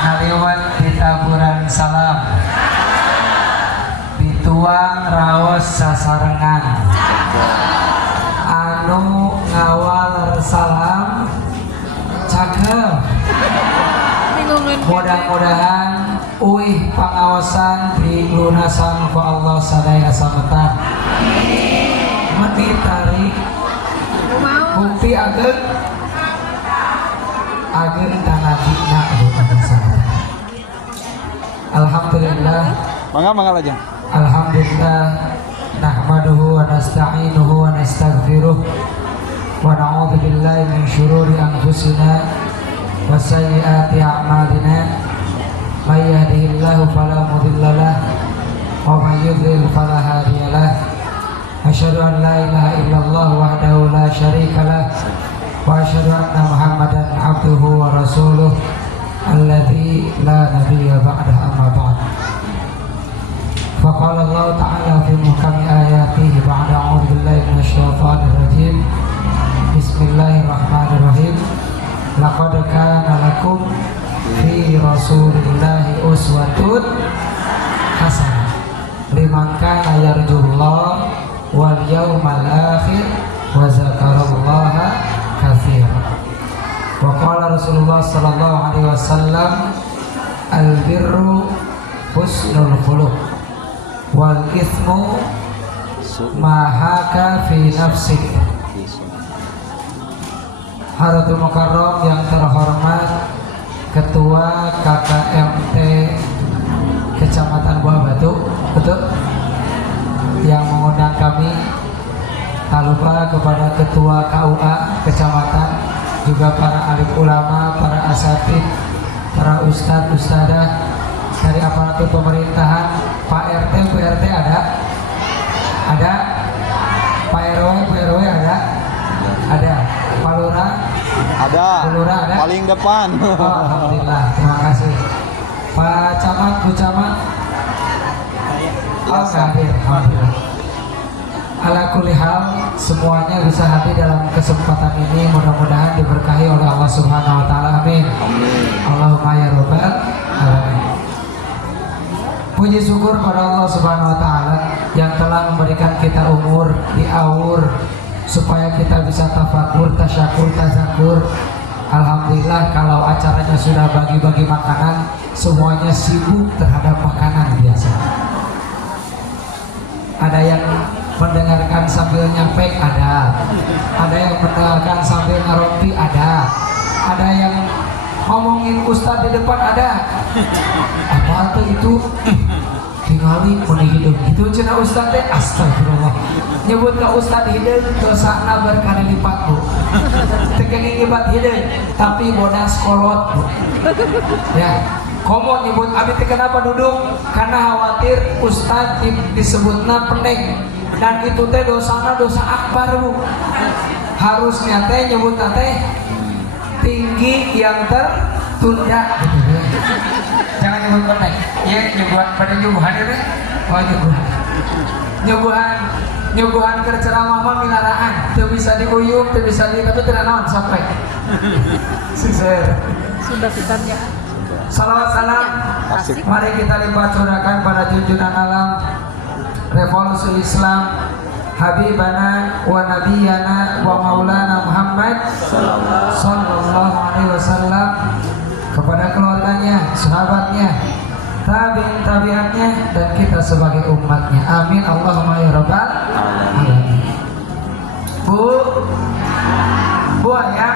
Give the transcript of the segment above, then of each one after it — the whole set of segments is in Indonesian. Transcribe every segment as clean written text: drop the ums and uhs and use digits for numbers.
ngaliwat ditaburan salam dituang raos sasarengan anu ngawal salam cakep. Mudah-mudahan uih pangawasan di lunasan ku Allah sadaya sametan. Mati tarik bukti agen tanah dina. Alhamdulillah. Mangga aja. Alhamdulillah nahmaduhu wa nasta'inuhu wa nastaghfiruh wa na'udzu billahi min syururi anfusina wa sayyiati a'malina may yahdihillahu fala mudilla lahu wa may yudlil fala hadiya lahu asyhadu an la ilaha illallah wahdahu la syarika lahu wa asyhadu anna muhammadan abduhu wa rasuluh alladzi la nabiyya ba'dahu amma ba'd. Faqala Allah Ta'ala fi muhkami ayatihi ba'da a'udzu billahi minasyaitonir rajim. Bismillahirrahmanirrahim. Laqad kana lakum fi Rasulillahi uswatun hasanah liman kana yarjullaha wal yawmal akhir wa dzakarallaha katsiran. Wa qala Rasulullah sallallahu alaihi wasallam al-birru husnul khuluq wal ithmu mahaka fi nafsik. Hadirin mukarram yang terhormat Ketua KKMT Kecamatan Buah Batu, betul? Yang mengundang kami, tak lupa kepada Ketua KUA Kecamatan, juga para alim ulama, para asatid, para ustadz, ustadzah dari aparatur pemerintahan, Pak RT, Bu RT ada? Pak RW, Bu RW ada? Pak Lurah? Ada. Bu Lurah ada? Paling depan. Oh, alhamdulillah, terima kasih. Pak Camat, Bu Camat? Oh, hadir, alhamdulillah. Ala kulli hal, semuanya bisa hadir dalam kesempatan ini, mudah-mudahan diberkahi oleh Allah Subhanahu wa taala. Amin. Allahumma ya rabbal alamin. Puji syukur pada Allah Subhanahu wa taala yang telah memberikan kita umur di aur supaya kita bisa tafakur, tasyakur, tazakur. Alhamdulillah kalau acaranya sudah bagi-bagi makanan, semuanya sibuk terhadap makanan biasa. Ada yang mendengarkan sambil nyampe, ada yang mendengarkan sambil ngeroti, ada yang ngomongin ustadz di depan, ada. Apa tuh itu? Tinggali meni hidup itu cenah ustadz teh, astagfirullah. Nyebut ke ustadz hidup dosana berkali lipat, Bu. Tekeng ngibat hidup tapi bodas kolot, Bu. Ya, komo nyebut abi teh kenapa duduk? Karena khawatir ustadz disebutna pendek. Dan itu teh dosana dosa akbar, Bu. Harusnya teh nyebut teh tinggi yang tertunda, gitu ya. Jangan nyebut pendek, ya nyebut pada nyuguhan ya, oh nyuguhan kerceramah mah milaraan, tuh bisa diuyuk, tuh bisa tapi tidak naon sampai. Sisir. Sudah pisannya. Salawat salam, mari kita lipat curahkan pada junjungan alam revolusi Islam, Habibana wa Nabiyana wa Maulana Muhammad sallallahu alaihi wasallam, kepada keluarganya, sahabatnya, tabi'atnya, dan kita sebagai umatnya. Amin Allahumma ya rabbal alamin. Buaya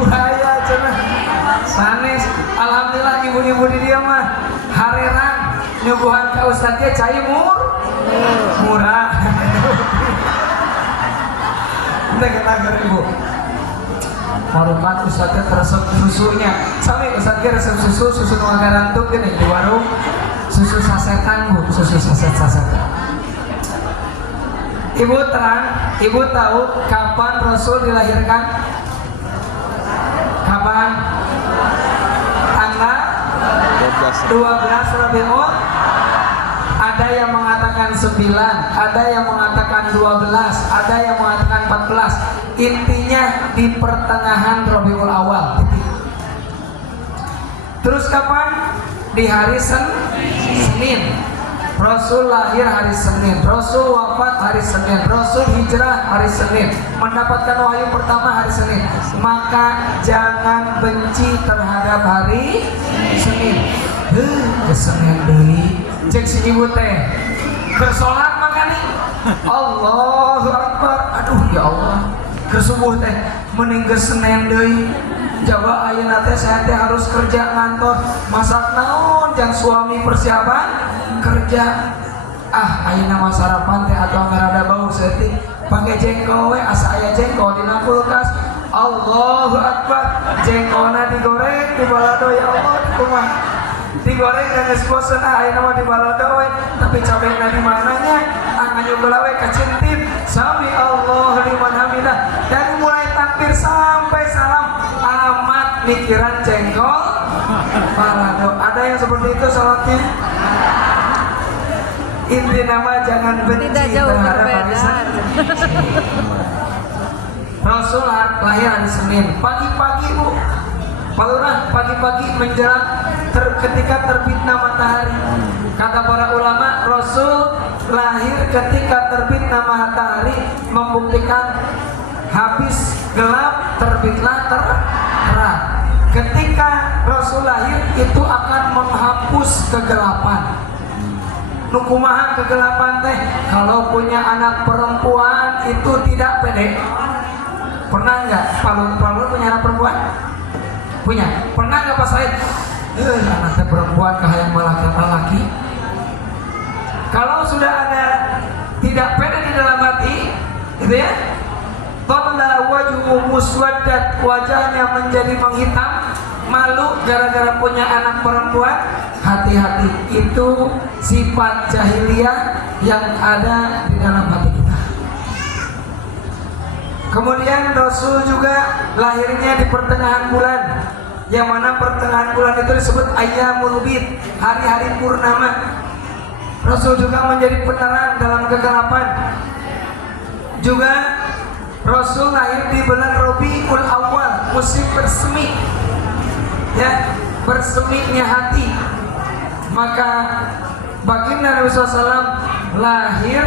buaya cenah sanes. Alhamdulillah ibu-ibu di dia mah hareran nyuguhan ka ustaz ge cai murah. Kita kena ibu. Marukan ustaznya teresep susunya. Sami ustaznya resep susu nu ngarantuk gini di warung. Susu sasetan, Bu, susu sasetan. Ibu terang, ibu tahu kapan Rasul dilahirkan? Kapan? Tanggal 12 Rabiul. Ada yang mengatakan mengatakan 9, ada yang mengatakan 12, ada yang mengatakan 14. Intinya di pertengahan Rabiul Awal. Terus kapan? Di hari Senin. Rasul lahir hari Senin, Rasul wafat hari Senin, Rasul hijrah hari Senin, mendapatkan wahyu pertama hari Senin. Maka jangan benci terhadap hari Senin. Kesenian deui cek si ibu teh bersolat makanya Allahu Akbar. Aduh ya Allah, kesubuh teh mending Senin deui. Jawa ayeuna teh saya teh harus kerja ngantor, masak naon jang suami persiapan kerja. Ayeuna mah sarapan teh atuh ada bau setik pake jengkol we, asa aya jengkol dina kulkas. Allahu Akbar, jengkolna digoreng di balado ya Allah kumaha digoreng dan geus bosen. Ayeuna mah di balado we, tapi cabenya di mananya nganyugeula we kacintin sami Allah liman hamidah. Dari mulai takbir sampai salam amat mikiran jengkol balado. Ada yang seperti itu salatnya? Inti nama jangan benci terhadap hari Senin. Rasul lahir hari Senin pagi-pagi bu, Palurah pagi-pagi menjelang ketika terbitnya matahari. Kata para ulama, Rasul lahir ketika terbitnya matahari, membuktikan habis gelap terbitlah terang. Ketika Rasul lahir itu akan menghapus kegelapan. Nukumaha kegelapan teh? Kalau punya anak perempuan itu tidak pede. Pernah nggak? Palur punya anak perempuan? Punya. Pernah nggak pas lain? Anak perempuan kahayang laki-laki. Kalau sudah ada tidak pede di dalam hati, gitu ya? Talla wajhu muswaddat, wajahnya menjadi menghitam, malu gara-gara punya anak perempuan. Hati-hati, itu sifat jahiliyah yang ada di dalam hati kita. Kemudian Rasul juga lahirnya di pertengahan bulan, yang mana pertengahan bulan itu disebut ayyamul bid, hari-hari purnama. Rasul juga menjadi penerang dalam kegelapan. Juga Rasul lahir di bulan Rabiul Awal, musim bersemi, ya, berseminya hati. Maka baginda Nabi SAW lahir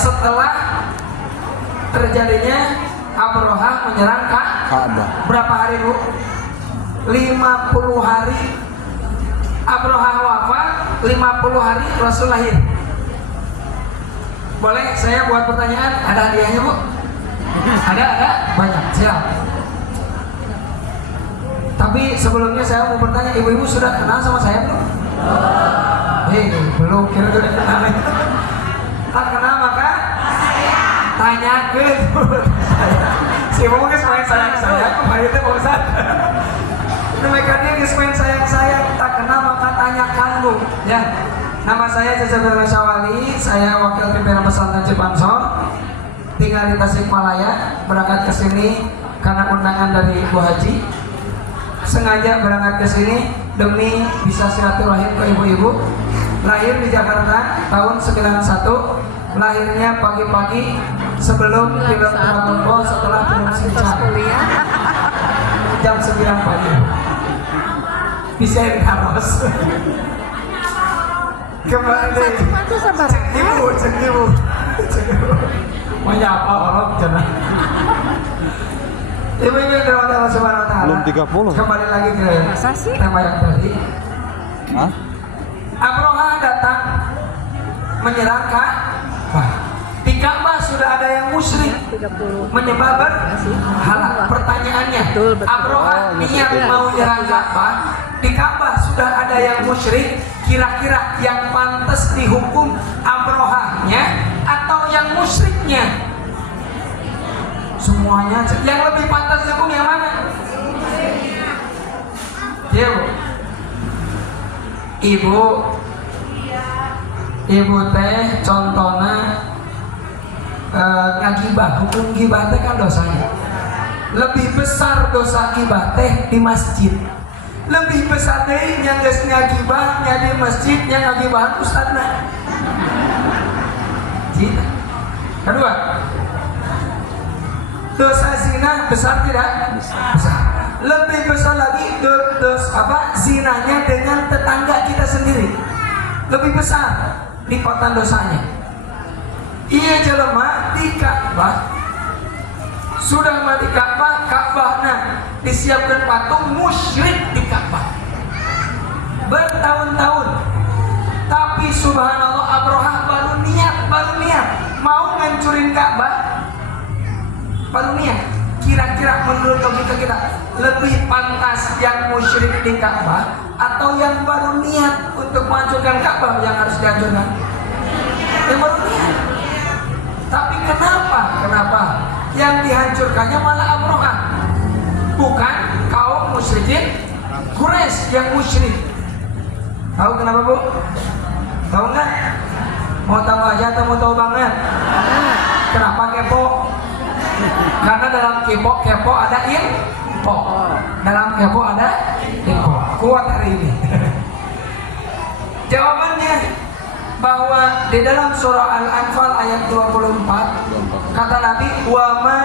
setelah terjadinya Abrahah menyerang Ka'bah. Berapa hari bu? 50 hari. Abrahah wafat, 50 hari Rasul lahir. Boleh saya buat pertanyaan? Ada hadiahnya bu? Ada? Banyak, siap. Tapi sebelumnya saya mau bertanya, ibu-ibu sudah kenal sama saya belum? Belum, kira-kira kenal. Tak kenal maka tanya ke si ibu mungkin semain sayang-sayang, kembali itu Pak Ustaz. Mereka dia semain sayang-sayang, tak kenal maka tanyakan bu. Ya, nama saya Cecep Syawali, saya wakil pimpinan pesantren Cipansor, tinggal di Tasikmalaya, berangkat ke sini karena undangan dari Ibu Haji. Sengaja berangkat ke sini demi bisa silaturahim ke ibu-ibu. Lahir di Jakarta tahun 91. Lahirnya pagi-pagi sebelum film Dragon Ball, setelah film Shinchan. Jam 9 pagi. Bisa harus. Kembali. Cek ibu. Mau apa orang jangan. Ibu-ibu yang dirahmati Allah Subhanahu wa taala. Belum 30. Kembali lagi ke tema yang tadi. Abrahah datang menyerang Ka'bah. Di Ka'bah sudah ada yang musyrik, menyembah berhala. Pertanyaannya, Abrahah niat mau menyerang Ka'bah. Di Ka'bah sudah ada yang musyrik. Kira-kira yang pantas dihukum Abrahahnya atau yang musyriknya? Semuanya. Yang lebih pantas dihukum yang mana? Ya bu. Ibu teh contohnya ngagibah. Hukum gibah teh kan dosanya lebih besar. Dosa gibah teh di masjid lebih besar deui nya geus ngagibah nya di masjid nya ngagibahan ustadna. Cita. Kedua, dosa zina besar tidak? Besar. Lebih besar lagi zinanya dengan tetangga kita sendiri. Lebih besar lipatan dosanya. Iya jelema di Ka'bah sudah mah di Ka'bahna disiapkan patung musyrik di Ka'bah bertahun-tahun, tapi subhanallah Abraha baru niat mau ngancurin Ka'bah, baru niat. Kira-kira menurut logika kita lebih pantas yang musyrik di Ka'bah atau yang baru niat untuk menghancurkan Ka'bah yang harus dihancurkan? Yang baru niat. Tapi kenapa yang dihancurkannya malah Abraha, bukan kaum musyrikin Quraisy yang musyrik? Tahu kenapa, Bu? Tahu nggak? Mau tahu aja atau mau tahu banget? Kenapa kepo? Karena dalam kepo ada info. Dalam kepo ada info. Kuat hari ini. Jawabannya bahwa di dalam surah Al-Anfal ayat 24 kata Nabi, wa ma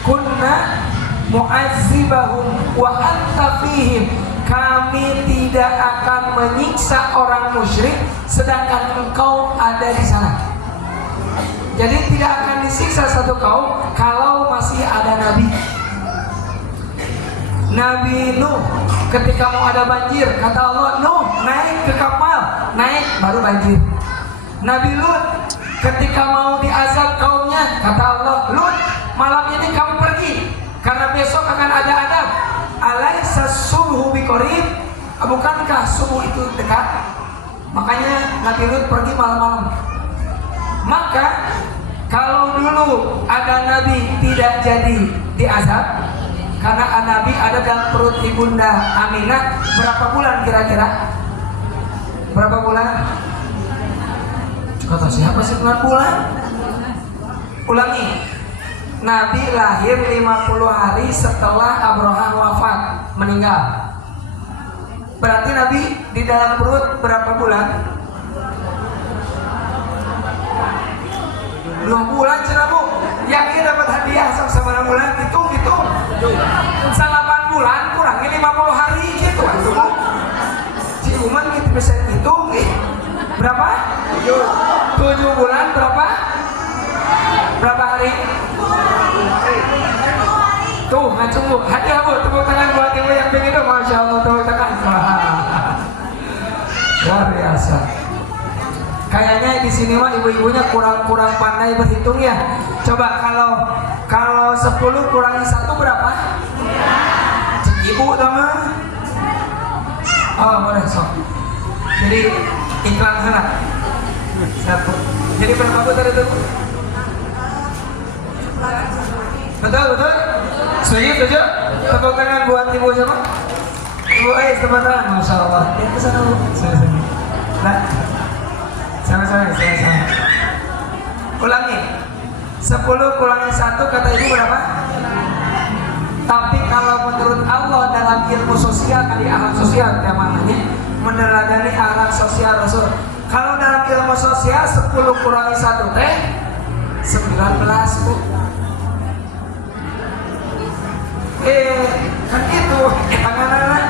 kunna mu'azzibahum wa anta fihim. Kami tidak akan menyiksa orang musyrik sedangkan engkau ada di sana. Jadi tidak akan disiksa satu kaum kalau masih ada Nabi. Nabi Nuh ketika mau ada banjir, kata Allah, Nuh naik ke kapal, naik baru banjir. Nabi Lut ketika mau diazab kaumnya, kata Allah, Lut malam ini kamu pergi karena besok akan ada adab. Alaisa subuhu biqarib, bukankah subuh itu dekat? Makanya Nabi Lut pergi malam-malam. Maka kalau dulu ada Nabi tidak jadi diazab karena Nabi ada dalam perut ibunda Aminah, berapa bulan kira-kira? Berapa bulan? Kata siapa sih bulan? Ulangi. Nabi lahir 50 hari setelah Abraha wafat, meninggal. Berarti Nabi di dalam perut berapa bulan? 2 bulan cina, Bu. Yang ini dapat hadiah sama bulan, hitung 8 bulan kurangi 50 hari gitu, Bu. Si Uman gitu bisa hitung berapa? 7 bulan berapa hari? Tuh, ngacung, Bu. Hadiah, Bu. Tepuk tangan buat ibu yang pengen itu. Masya Allah, tepuk tangan. Luar biasa. Kayaknya di sini mah ibu-ibunya kurang pandai berhitung ya. Coba kalau 10 kurangi 1 berapa? Ibu sama? Oh, boleh sok. Jadi iklan sana. 1. Jadi berapa Bu tadi itu? Betul? Setuju? Tepuk tangan buat ibu siapa? Ibu tepuk tangan. Masya Allah. Dia kesana, Bu. Sini. Nah, sama-sama. Ulangi. 10 kurangi 1 kata ibu berapa? Tapi kalau menurut Allah dalam ilmu sosial, kali akhlak sosial namanya, meneladani akhlak sosial Rasul. Kalau dalam ilmu sosial 10 kurangi 1 teh 19, Bu. Kan gitu, tangan-tangan.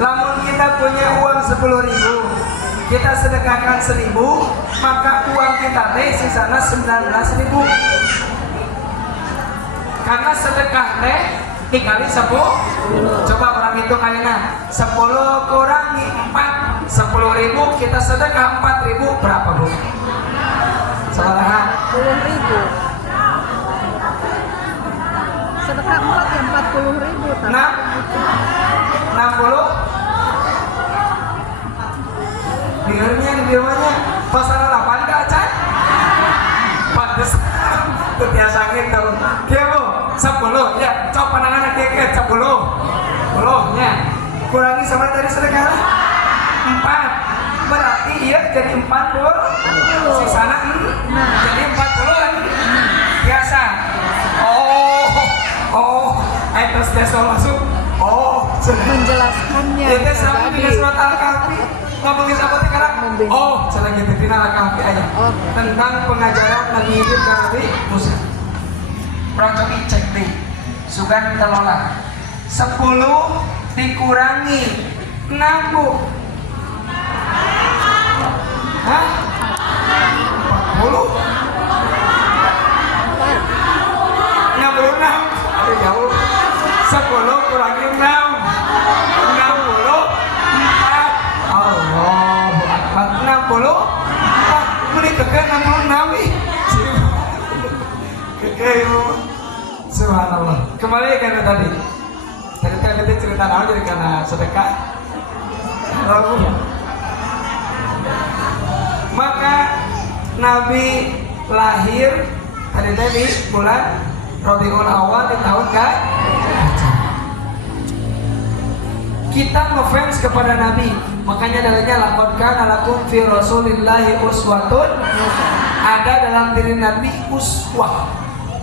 Lamun kita punya uang 10.000, kita sedekahkan 1.000, maka uang kita teh sisana 19.000. Karena sedekah teh dikali 10. Coba orang hitung kalian. 10 kurangi 4, 10.000, kita sedekah 4.000, berapa, Bu? Saudara? 10.000. Sedekah 4 ya 40.000. 60? Dengarnya di rumahnya pasal 8 ke acan? Pantes biasa gitu. Dia, Bu, 10 ya, coba pandangan keke 10 nya kurangi sama dari sedekah 4, berarti iya jadi 40, sisana jadi 40 kan biasa. Oh tes langsung. Oh, Menjelaskannya. itu sama dengan surat Al-Kahfi. Ngomongin apa teh sekarang? Oh, cara gitu final Al-Kahfi aja. Oke. Tentang pengajaran Nabi Hidir ke Nabi Musa. Coba cek deh. Sugan telola. 10 dikurangi 6 bu. Hah? 40? 66? Aduh jauh. 10 kurangi 6 64. Allahu Akbar. 64. Ini keke 66 nih. Keke yuk. Subhanallah. Kembali karena tadi kita cerita naon jadi karena sedekah. Maka Nabi lahir tadi di bulan Rabiul Awal di tahun kita ngefans kepada Nabi, makanya dalilnya laqad kana lakum fi Rasulillahi uswatun, ada dalam diri Nabi uswah.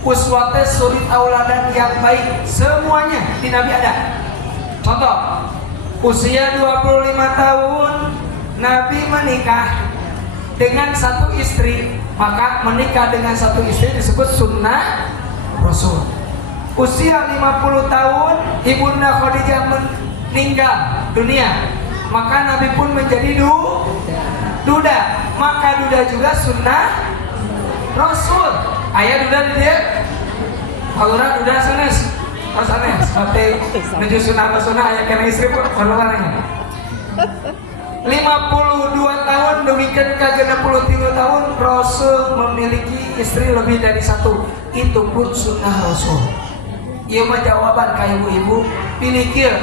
Uswatnya suri tauladan yang baik, semuanya di Nabi ada. Contoh, usia 25 tahun Nabi menikah dengan satu istri, maka menikah dengan satu istri disebut sunnah Rasul. Usia 50 tahun Ibunda Khadijah meninggal dunia, maka Nabi pun menjadi duda, maka duda juga sunnah Rasul. Ayah duda dia, alurah duda sanes, sanes. Seperti menuju sunnah Rasul, ayah kena istri pun perluannya. 52 tahun demikian ke 63 tahun Rasul memiliki istri lebih dari satu. Itu pun sunnah Rasul. Ia mah jawaban ka ibu-ibu pilih kieu.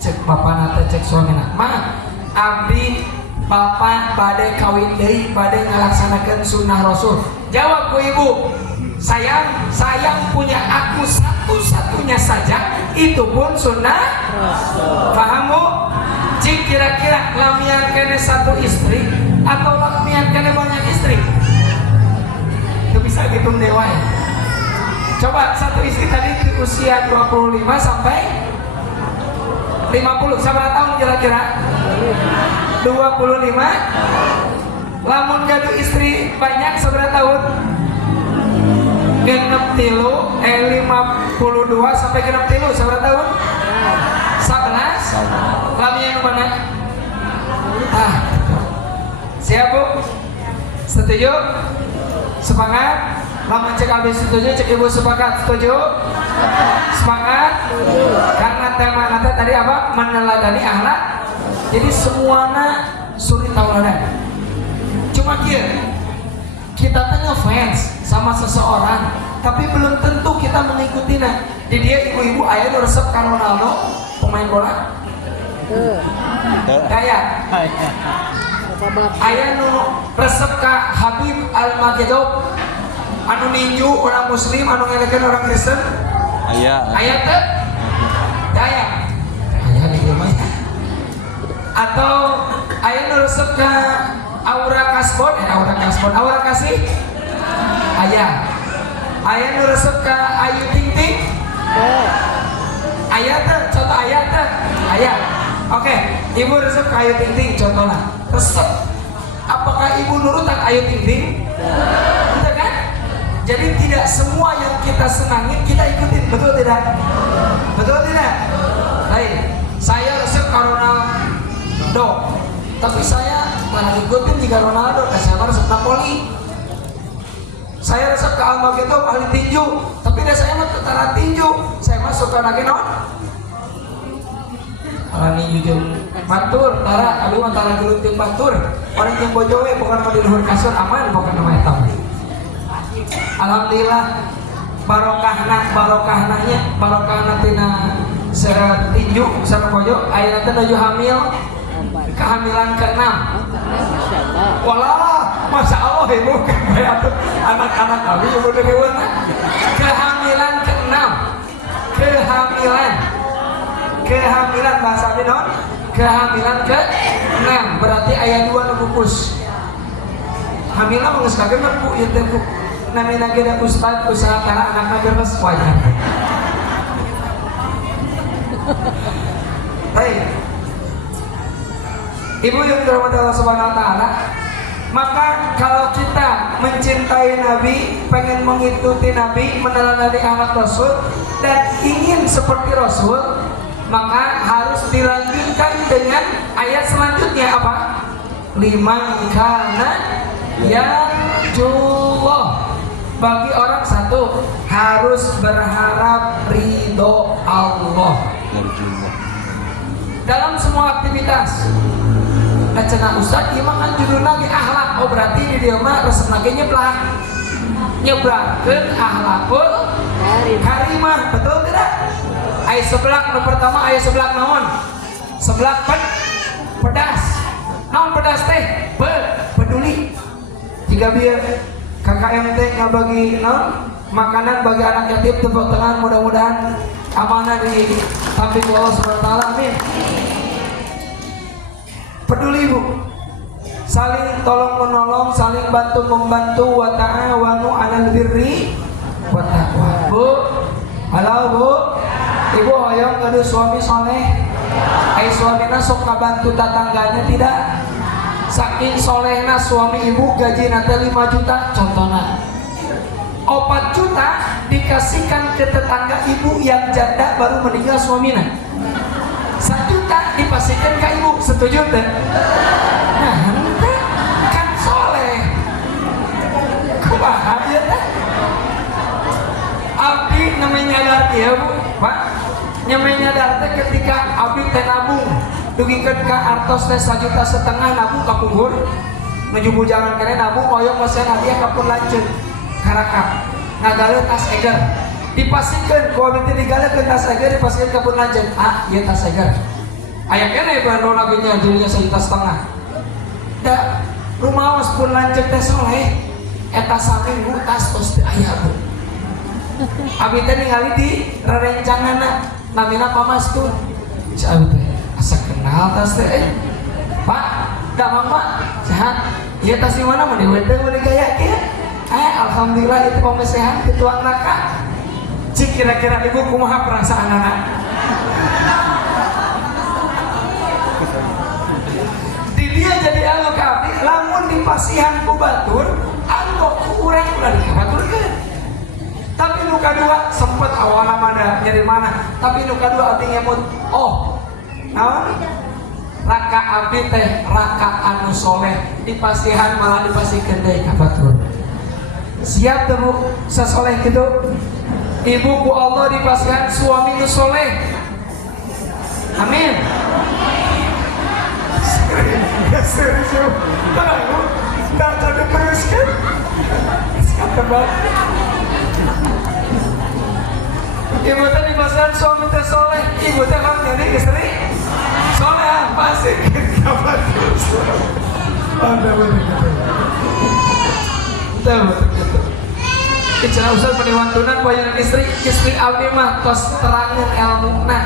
Cek bapak nate cek suami nak. Ma, abdi bapak bade kawin deui bade ngalaksanakeun sunnah Rasul. Jawab ku ibu. Sayang punya aku satu-satunya saja, itu pun sunnah Rasul. Pahamu? Jika kira-kira lamian kene satu istri atau lamian kene banyak istri, itu bisa hitung dewa ya. Coba satu istri tadi di usia 25 sampai 50, berapa tahun kira-kira? 25. Lamun gaduh istri banyak seberapa tahun? Genep tilu, 52 sampai genep tilu seberapa tahun? 11. Lamian mana? Siap bu? Setuju? Semangat? Lamun cek habis setuju, cek ibu sepakat. Setuju? Semangat? Karena tema nanti tadi apa? Meneladani akhlak. Jadi semuanya suri tauladan. Cuma kita tengah fans sama seseorang, tapi belum tentu kita mengikutinya. Jadi dia ibu-ibu ayah udah resep kan Ronaldo pemain bola. Kayak ayah nu resep ka Habib Al-Maghdub anu ninju orang muslim anu ngelekeun orang Kristen. Ayah teh kayak ayah di rumah. Atau ayah nu resep ka Aura Kasih. Ayah nu resep ka Ayu Ting Ting. Ayah teh contoh ayah teh ayah. Oke, ibu resep ke Ayu Ting Ting contohnya. Resep. Apakah ibu nurutan Ayu Ting Ting? Tidak kan? Jadi tidak semua yang kita senangin kita ikutin, betul tidak? Betul tidak? Baik, saya resep ke Ronaldo, tapi saya malah ikutin jika Ronaldo, saya resep Napoli. Saya resep ke Al-Maghdub ahli tinju, tapi saya mah tentara tinju, saya masuk ke lagi non. Arani jujur batur, tara, abis mah tara gelunting batur. Orang yang bojowe bukan mau di luhur kasur aman, bukan nama etam. Alhamdulillah barokahna tina tinju sareng bojo. Ayeuna teh nuju hamil, kehamilan ke-6. Walah, masya Allah ibu kayak anak-anak kami ibu dari mana? Kehamilan ke-6, kehamilan bahasa Binon, kehamilan ke-6 berarti ayat 2 nubupus. Hamilan mengeskakan bu, itu bu. Namina geda ustad usaha karena anaknya beres wajar. Baik. Ibu yang dirahmati Allah Subhanahu wa taala, maka kalau kita mencintai Nabi, pengen mengikuti Nabi, meneladani akhlak Rasul dan ingin seperti Rasul, maka harus dilanjutkan dengan ayat selanjutnya apa? Liman kana yarjullah. Bagi orang satu harus berharap ridho Allah dalam semua aktivitas. Nah cenah Ustaz, ieu mah judul lagi akhlak. Oh berarti di dia mah resep lagi nyebrangkeun akhlakul karimah, betul tidak? Ayat sebelah pertama, ayat sebelah naon? Sebelah pedas. Naon pedas teh? Peduli. Jika biar KKMT ngabagi makanan bagi anak yatim tepuk tangan, mudah-mudahan amanah di tampik Allah Subhanahu wa taala. Amin. Peduli Bu, saling tolong menolong, saling bantu membantu, wa ta'awanu 'alal birri wa taqwa. Bu, halo Bu, Ibu hoyong ngadu suami soleh. Suamina sok kabantu tetangganya tidak. Saking solehna suami ibu gaji nate 5 juta contohnya. 4 juta dikasihkan ke tetangga ibu yang janda baru meninggal suamina. 1 juta dipasihkan ke ibu, setuju tuh? Nah, ente kan soleh. Kumaha ieu teh? Abdi namanya nyadar ieu Bu, Pak. Nyamanya nyadar teh ketika abdi teh nabung, dugikeun ka artos teh 1,5 juta nabung ka punggul. Nuju bujangan kene nabung hoyong masih hadiah ka pun lanceun. Karakap ngagale tas eger dipasikeun ku abdi teh digalekeun tas eger dipasikeun ka pun lanceun. Ah, ieu tas eger. Aya keneh bandol lagunya jadinya 1,5 juta. Da rumah was pun lanceun teh soleh eta saminggu tas tos teh aya Bu. Abdi teh ningali di rerencanganna namina pamastun. Si abdi teh asa kenal tas teh. Pak, da mama sehat. Ieu tas di mana mun diwete mun digaya kieu? Alhamdulillah itu pemesehan ketua neraka. Cik kira-kira ibu kumaha perasaan anak? Di dia jadi anu kabdi, lamun dipasihan ku batur, anu ku urang udah dikabaturkeun. Tapi nu kadua sempet awalna mana nyari mana, tapi nu kadua abdi ngemut. Oh, naon? Raka abdi teh raka anu soleh, dipasihan malah dipasihkeun deui ka batur. Siap tuh Bu, sesoleh gitu. Ibu ku Allah dipasihkan suami nu soleh. Amin. Serius, tenang Bu, dan jadi terus kan. Siap tebak. Ibu teh dipasihkan suami teh soleh. Ibu teh kan jadi istri soleh pasti kita terus. Ada benar. Betul. Cenah Ustaz peniwantunan bayaran istri abdi mah tos terangeun elmuna.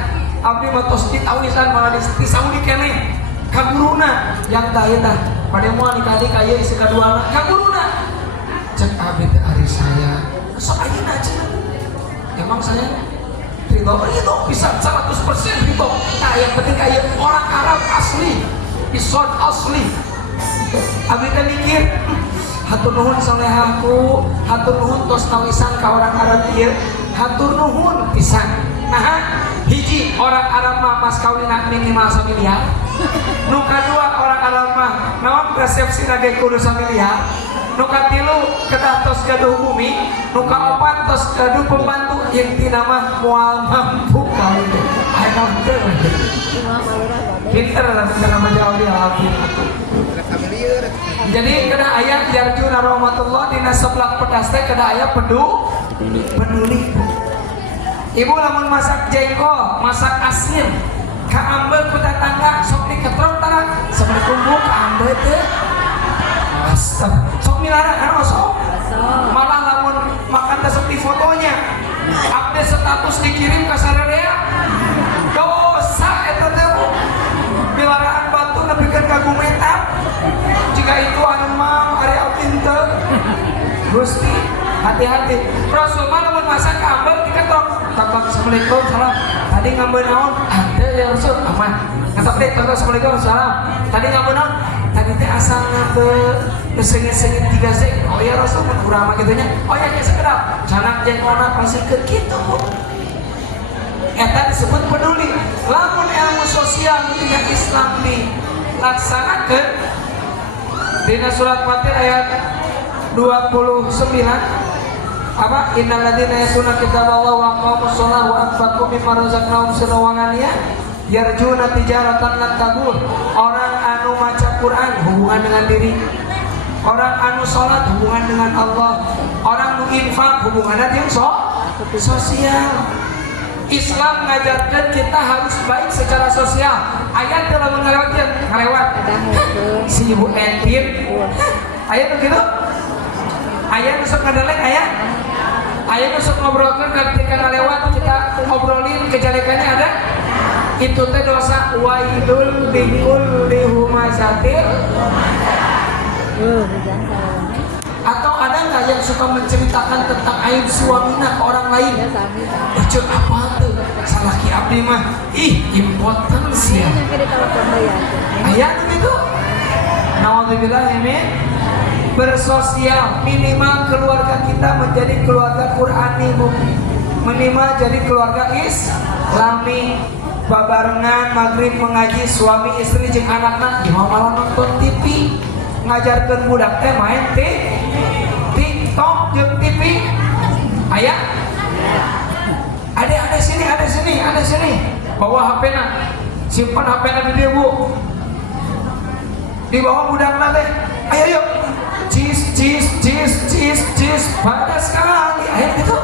Abdi mah tos ditawisan malah disaudi keneh ka guruna yang tah ieu tah pada moal nikah-nikah ieu isi kaduana ka guruna. Cek abdi teh ari saya sok ayeuna cenah. Emang saya ridho bisa 100% ridho. Nah yang penting kayak orang Arab asli, isod asli. Abdi teh mikir hatur nuhun solehaku, hatur nuhun tos tawisan ka orang Arab ieu, hatur nuhun pisan. Nah, hiji orang Arab mah mas kawinan minimal 1 miliar. Nu kadua orang Arab mah naon resepsina ge kudu 1 miliar. Nu katilu kedah tos gaduh bumi, nu kaopat tos gaduh pembantu intina mah moal mampu kawin. Aya teh. Pinter nama jauh dia alhamdulillah. Jadi kena ayat yarjuna rahmatullah dina sebelah pedas teh kena ayat peduli. Ibu lamun masak jengkol, masak asin, kaambel ku tetangga sok diketrok tarang, Assalamualaikum Bu, kaambel teh. Astagfirullah. Sok milarang anu sok. Malah lamun makan teh sok di fotonya. Update status dikirim ke sararea. Dosa eta teh Bu. Milaraan batu nepikeun ka gumetab. Jika itu anu mam ari abdi teu. Gusti, hati-hati. Rasul mah lamun masak ambel diketok. Takok Assalamualaikum salam. Tadi ngambil naon? Ante ya Rasul aman. Kata deh tonton assalamualaikum salam. Tadi nggak benar. Tadi teh asal ke sengit-sengit 3 sek. Oh ya Rasul kurang mah gitunya. Oh ya sekedap. Canak jengona pasti ke gitu. Eta disebut peduli. Lamun ilmu sosial dina Islam dilaksanakan dina surat Fatir ayat 29 apa innalladzina yasuna kitaballah wa aqamus shalah wa anfaqu mimma razaqnahum sirran yarjuna tijaratan lan tabur. Orang anu maca Quran hubungan dengan diri, orang anu salat hubungan dengan Allah, orang nu infak hubunganna jeung sosial. Islam mengajarkan kita harus baik secara sosial. Ayat kalau ngelewat si ibu Entin ayat begitu, ayat nusuk ngadalek ayat nusuk ngobrolkan ketika ngelewat kita ngobrolin kejelekannya ada itu teh dosa waidul likulli humazatil. Atau ada nggak yang suka menceritakan tentang aib suaminya ke orang lain? Baca apa tuh? Salaki abdi mah, ih impotensi ya. Ayat itu. Nauzubillah ini bersosial minimal keluarga kita menjadi keluarga Qurani bu, minimal jadi keluarga Islami. Babarengan maghrib mengaji suami istri jeung anakna di malam nonton TV ngajarkeun budak teh main TikTok jeung TV. Aya ada sini bawa HP-na simpan HP-na di dieu bu, di bawah budakna teh ayo yuk cis pada sekali ayo gitu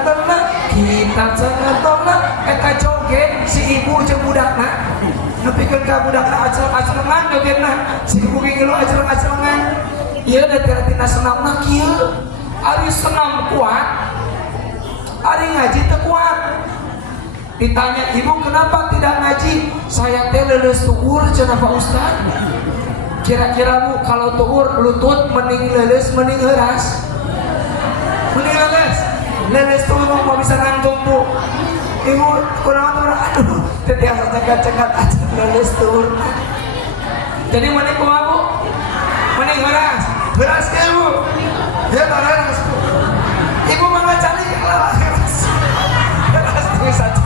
tolak kita sangat tolak eta joget si ibu jeung budakna nepikeun ka budakna acel-acelengan jogetna si ibu ge ngilu acel-acelengan ieu da tina senamna kieu ari senam kuat ari ngaji teu kuat. Ditanya ibu kenapa tidak ngaji, saya teh leuleus tuur cenah Pak Ustaz. Kira-kira bu kalau tuur lutut mending leuleus mending heuras? Mending leuleus tuur mau bisa nanggung bu. Ibu kurang aduh teh biasa cegat-cegat aja leuleus tuur. Jadi mending kumaha bu? Mending heuras ke bu? Ya heuras bu. Ibu mangga cari lah heuras tuh saja.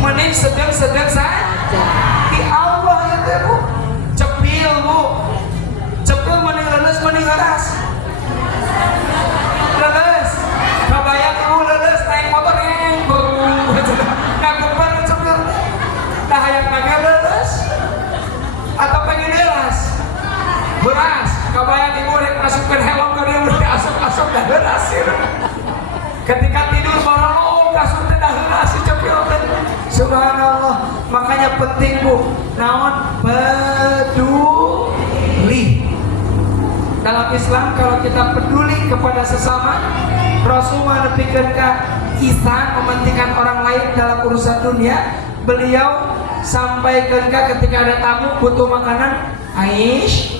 Mending sedang saja. Di Allah ya teh bu. Cepil bu. Cepil mending leuleus mending heuras. Leuleus. Kabayang ibu leuleus naik motor ngagepan cepil. Tah hayang mangga leuleus atau pengen heuras? Heuras. Kabayang ibu rek masukkeun helm ka dieu berarti asup-asup dah heuras. Ketika tidur baru kasur teh dah heuras cepil teh. Subhanallah, makanya penting bu, naon peduli. Dalam Islam kalau kita peduli kepada sesama, Rasul menepikeun ka ihsan mementingkan orang lain dalam urusan dunia. Beliau sampaikan ka ketika ada tamu butuh makanan, Aish,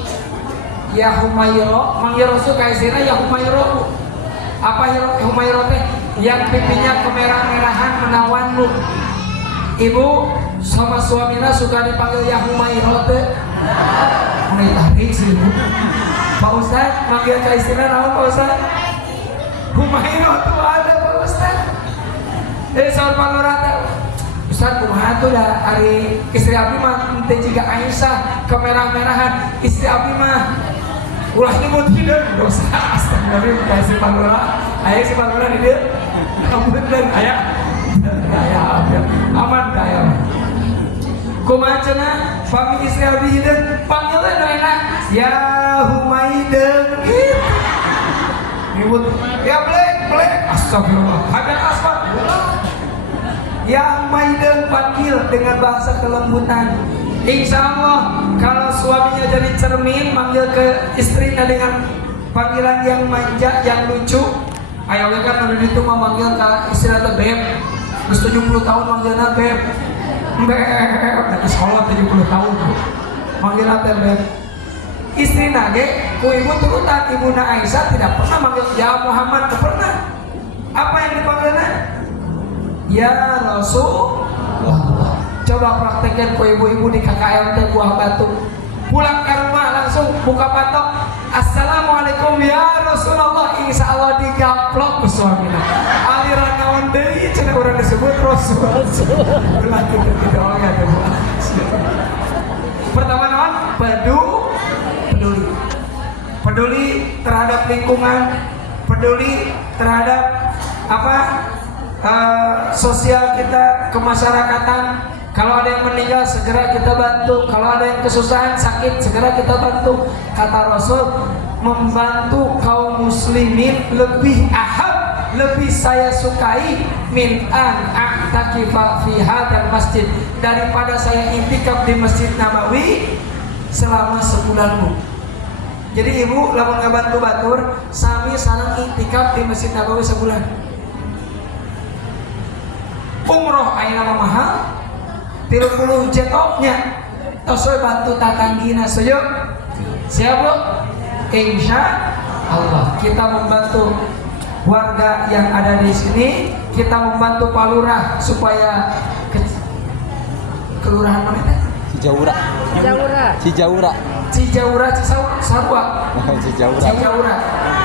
ya Humayro, manggil Rasul ka istrina ya Humayro. Apa Humayro teh? Yang pipinya kemerah-merahan menawan bu. Ibu sama suaminya suka dipanggil ya Humayro teh. Mulai tarik sih bu. Pak Ustaz manggil ke istrinya naon Pak Ustaz? Humayro tuh ada Pak Ustaz. Jadi sahabat Panglura teh Ustaz kumaha tuh dah hari istri abdi mah teh jiga Aisyah kemerah-merahan istri abdi mah ulah nyebut hideung dosa astagfirullah kasih Panglura. Aya si Panglura di dieu. Ampun aya aman kaya kumaha cenah pami istri abdi hideung panggil teh enak ya Humaydeung gitu nyebut ya blek astagfirullah ada asfal ya Humaydeung panggil dengan bahasa kelembutan. Insya Allah kalau suaminya jadi cermin manggil ke istrinya dengan panggilan yang manja yang lucu. Ayo kan udah itu mah manggil ke istrinya beb. Terus 70 tahun manggilnya beb. Dari sekolah 70 tahun manggilnya beb. Istrinya ge ku ibu turutan ibuna Aisyah tidak pernah manggil ya Muhammad, tidak pernah. Apa yang dipanggilnya? Ya Rasulullah. Coba praktekkan ku ibu-ibu di KKM teh buah batu. Pulang ke rumah langsung buka patok. Assalamualaikum ya Rasulullah. Insya Allah digaplok ke suaminya. Aliran naon deui cenah urang disebut Rasul. Ulah kita ya teh. Pertama naon? Peduli. Peduli terhadap lingkungan, peduli terhadap sosial kita, kemasyarakatan. Kalau ada yang meninggal segera kita bantu, kalau ada yang kesusahan sakit segera kita bantu. Kata Rasul, membantu kaum muslimin lebih ahab, lebih saya sukai min an a'takifa fi hadzal masjid, daripada saya intikaf di Masjid Nabawi selama sebulan, Bu. Jadi ibu lamun ngabantu batur, sami sareng intikaf di Masjid Nabawi sebulan. Umroh ayeuna mahal 30 jetoknya. Tos bantu tatanggina setuju? Siap, Bu? Insya Allah kita membantu warga yang ada di sini, kita membantu Pak Lurah supaya kelurahan mana teh? Cijaura Cijaura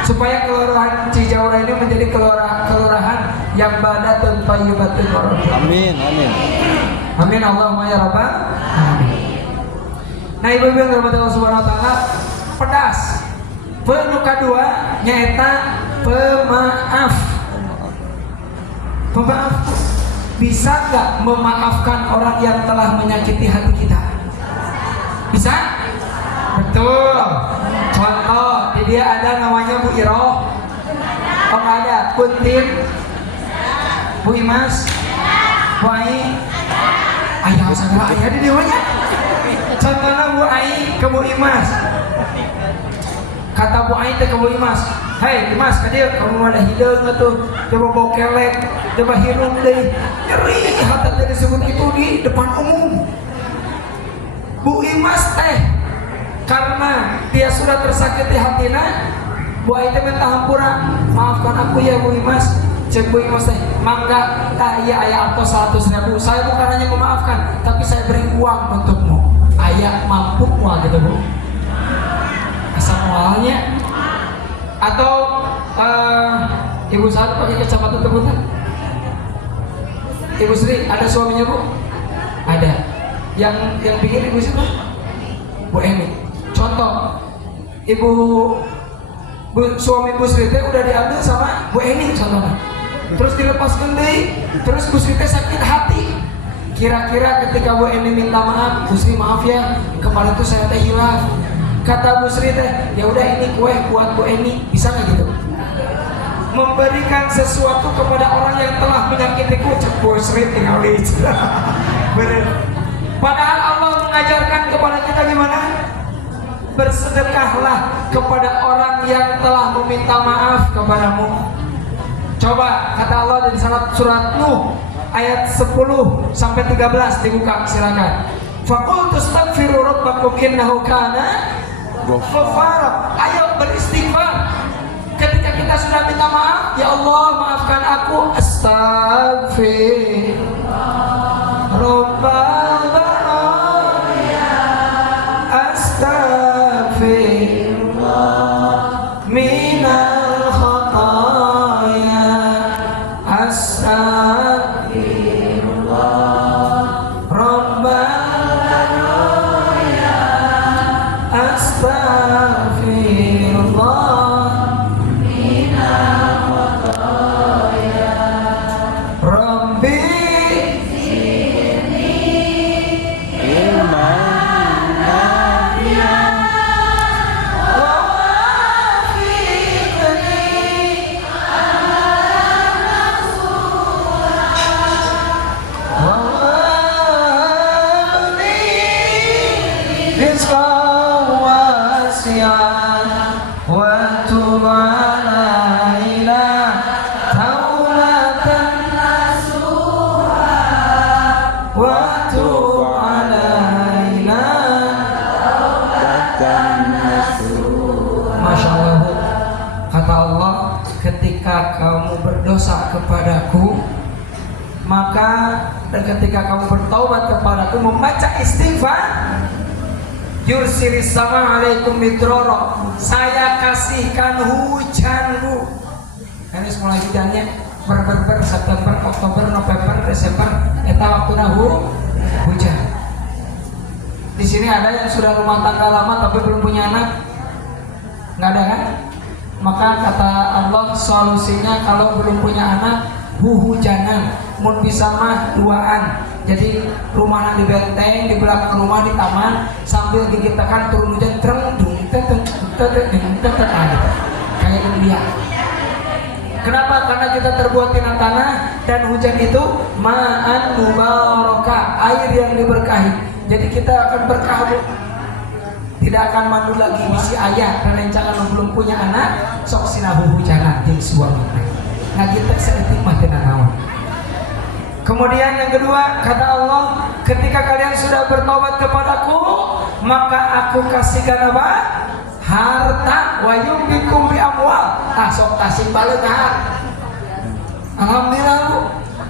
supaya kelurahan Cijaura ini menjadi kelurahan yang badatun thayyibatun warahmatullahi. Amin Allahumma ya rabbal alamin. Nah ibu-ibu yang dirahmati Allah Subhanahu wa taala, pedas. Penu kadua nyaeta pemaaf. Bisa nggak memaafkan orang yang telah menyakiti hati kita? Bisa? Betul. Contoh, dia ada namanya Bu Iroh. Oh ada, Kuntin, Bu Imas, Bu Ai. Ayah segala ayah di dewanya. Contohnya Bu Ai ke Bu Imas. Kata Bu Ai ke Bu Imas, "Hei Imas, kadir kamu ada hideung atuh, coba bau kelek, coba hirup deui." Nyeri hati teh disebut itu di depan umum. Bu Imas teh karena dia sudah tersakiti hatinya, Bu Ai teh minta hampura, "Maafkan aku ya Bu Imas." Cek Bu Imas teh, "Mangga, iya aya artos 100.000. Saya bukan hanya memaafkan, tapi saya beri uang untukmu. Aya mampu moal gitu, Bu." Asal moalnya. Atau Ibu saat pakai kacamata terbuka. Ibu Sri ada suaminya, Bu? Ada. Yang bikin Ibu siapa? Bu Emi. Contoh, suami Bu Sri teh udah diambil sama Bu Emi contohnya. Terus dilepaskan deui, terus Bu Sri teh sakit hati. Kira-kira ketika Bu Emi minta maaf, Bu Sri maaf ya, kemarin tuh saya teh hilaf. Kata Bu Sri teh, ya udah ini kue buat Bu Emi, bisa nggak gitu? Memberikan sesuatu kepada orang yang telah menyakitiku, cek Bu Sri tinggal di bener. Padahal Allah mengajarkan kepada kita gimana? Bersedekahlah kepada orang yang telah meminta maaf kepadamu. Coba kata Allah di surat Nuh ayat 10 sampai 13 dibuka silakan. Faqultu astaghfiru rabbakum innahu kana ghafara. Ayo beristighfar. Ketika kita sudah minta maaf, ya Allah maafkan aku. Astaghfirullah rabbal baraya. Astaghfirullah minal khataya. Astaghfirullah rabbal baraya. Astaghfirullah minal khataya. Rabbi zidni ilman nafi'an wa wafiqni amalan nasuha wa habli rizqan wasi'an wa tub alaina taubatan nasuha wa tub alaina taubatan nasuha. Masya Allah, Bu. Kata Allah, ketika kamu berdosa kepadaku, maka dan ketika kamu bertaubat kepadaku membaca istighfar, yursilis sama alaikum midroro, saya kasihkan hujanmu. Ini mulai hujannya ber September, Oktober, November, Desember, eta waktu hujan. Di sini ada yang sudah rumah tangga lama tapi belum punya anak, nggak ada kan? Maka kata Allah solusinya kalau belum punya anak, hujanan, mun bisa mah duaan. Jadi rumahnya di benteng, di belakang rumah di taman, sambil gigit tekan turun hujan, kayak India. Kenapa? Karena kita terbuat dengan tanah dan hujan itu ma'an mubarakah, air yang diberkahi. Jadi kita akan berkah, tidak akan mandu lagi bisi ayah. Dan jangan belum punya anak, sok sinahu hujanan jeung suami. Nah kita seetik mah teu naon. Kemudian yang kedua kata Allah, ketika kalian sudah bertobat kepadaku, maka aku kasihkan apa? Harta wa yumbikum bi amwal. Sok tasing baleungan. Alhamdulillah Bu.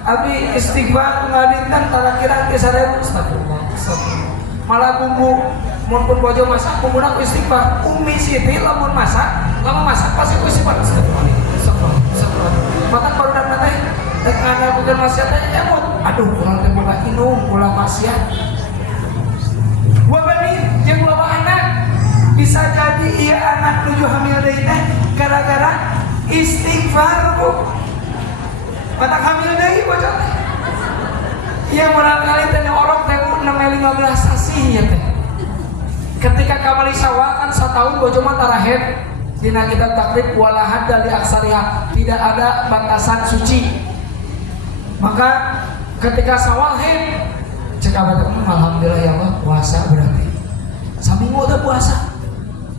Abi istighfar ngadinten tarakiran ke 1000. Astagfirullah. Malah bumbu mun pun bojo masak bumbuna ku istighfar. Umi Siti lamun masak pasti ku istighfar. Astagfirullah. Maka baru dan teh ngana bukan maksiat teh nyamut. Aduh, urang teh boga inung, ulah maksiat. Wa bani jeung loba anak. Bisa jadi ia anak nuju hamil deui teh gara-gara istighfar Bu. Mata hamil deui bocah teh. Iya barangkali teh orang teh 6-15 sasi ya teh. Ketika kamali Syawal kan setahun bojo mah tarahed dina kitab takrib wala hadda li aksariha, tidak ada batasan suci. Maka ketika Syawal cek abad alhamdulillah ya Allah puasa berarti. Saminggu teh puasa.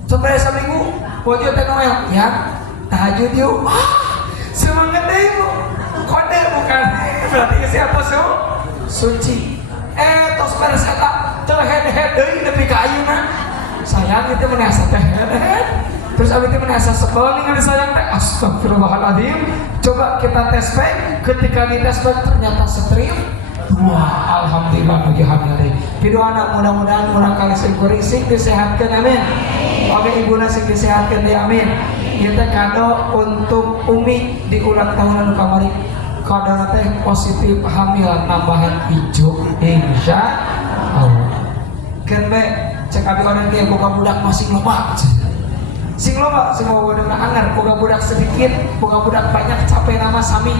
Sampai saminggu bojo teh noel ya tahajud yuk. Semangat deui Bu. Kode bukan berarti siapa suci. Tos beres eta teu head deui nepi ka ayeuna. Sayang itu menasa teh head. Terus abis itu menasa sebel ningali sayang teh. Astagfirullahaladzim. Coba kita tes back. Ketika dites back ternyata setrim. Wah, alhamdulillah bagi hamil. Pidoana mudah-mudahan murah kali sing sing disehatkeun amin. Oke ibuna sing disehatkeun deui amin. Ieu teh kado untuk Umi di ulang tahun anu kamari. Kado teh positif hamil nambahan hijau insya Allah. Keun be cek abi orang dia boga budak masih loba. Sing loba sing boga budak anger, boga budak sedikit, boga budak banyak capek nama sami.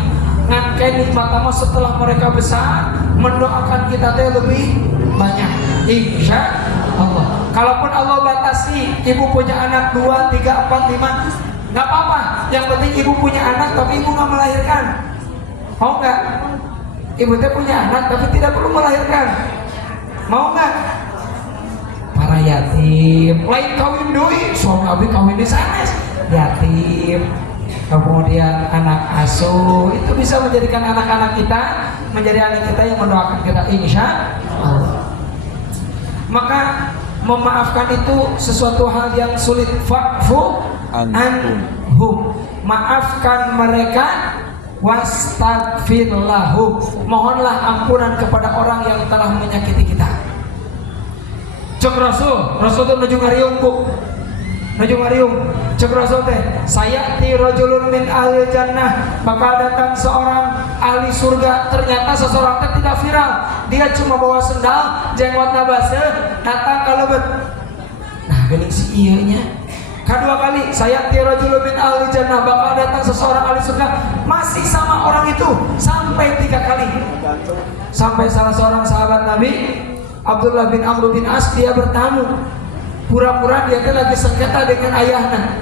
Ngan kae nikmat mah setelah mereka besar mendoakan kita teh lebih banyak insya Allah. Kalaupun Allah batasi ibu punya anak 2, 3, 4, 5 nggak apa-apa. Yang penting ibu punya anak tapi ibu nggak melahirkan. Mau nggak? Ibu teh punya anak tapi tidak perlu melahirkan. Mau nggak? Para yatim, lain kawin doi, suami abi kawin di sanes, yatim. Kemudian anak asuh itu bisa menjadikan anak-anak kita menjadi anak kita yang mendoakan kita insya Allah. Maka memaafkan itu sesuatu hal yang sulit. Fa'fu anhum, maafkan mereka. Wastaghfir lahum, mohonlah ampunan kepada orang yang telah menyakiti kita. Cek Rasul itu nuju ngariung Bu. Nuju ngariung. Cek Rasul teh, sayati rajulun min ahli jannah, bakal datang seorang ahli surga. Ternyata seseorang teh tidak viral. Dia cuma bawa sendal, jenggotna baseuh, datang ka leubet. Nah, geuning si ieu nya. Kedua kali, sayati rajulun min ahli jannah, bakal datang seseorang ahli surga. Masih sama orang itu sampai 3 kali. Sampai salah seorang sahabat Nabi Abdullah bin Amr bin As, dia bertamu. Pura-pura dia teh lagi sengketa dengan ayahnya.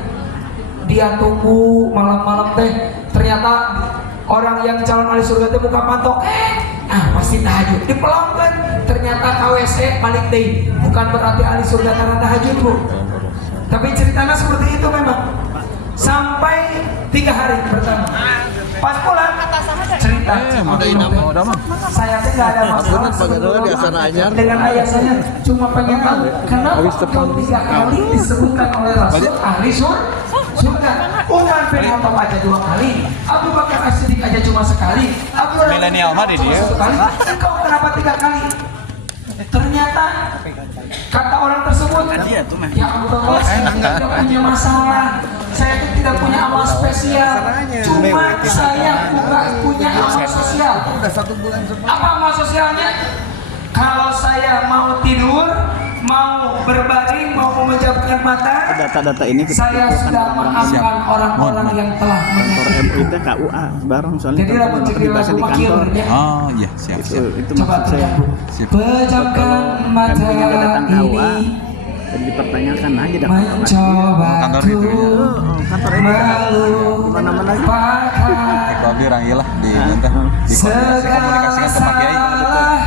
Dia tunggu malam-malam teh, ternyata orang yang calon ahli surga teh buka pantok. Pasti tahajud. Dipelongkeun, ternyata KWC balik deui. Bukan berarti ahli surga karena tahajud Bu. Tapi ceritanya seperti itu memang. Sampai 3 hari pertama. Pas pulang cerita saya teh nggak ada masalah dengan ayah saya, cuma pengen tahu kenapa kau 3 kali disebutkan oleh Rasul ahli surga. Sudah, Umar bin Khattab aja 2 kali, Abu Bakar As-Siddiq aja cuma sekali, Abu Hurairah Milenial mah di dia. sekali, engkau kenapa 3 kali? Ternyata kata orang tersebut, ya Abu Bakar, saya tidak punya masalah, saya itu tidak punya amal spesial, cuma saya bukan punya amal sosial. Apa amal sosialnya? Kalau saya mau tidur, mau berbaring, mau memejamkan mata, data-data ini saya sudah maafkan orang-orang yang telah kantor MUI menyakiti. itu KUA bareng soalnya Jadi lah mencegah dibahas di kantor Oh iya, siap. itu Coba maksud saya Sip. pejamkan mata MUI nya datang KUA ini, dan dipertanyakan aja dah mencoba Kantor tuh itu ya. kantor MUI di mana-mana melupakan Di Babi Rangilah di nanti segala dikomunikasikan sama Kiai. salah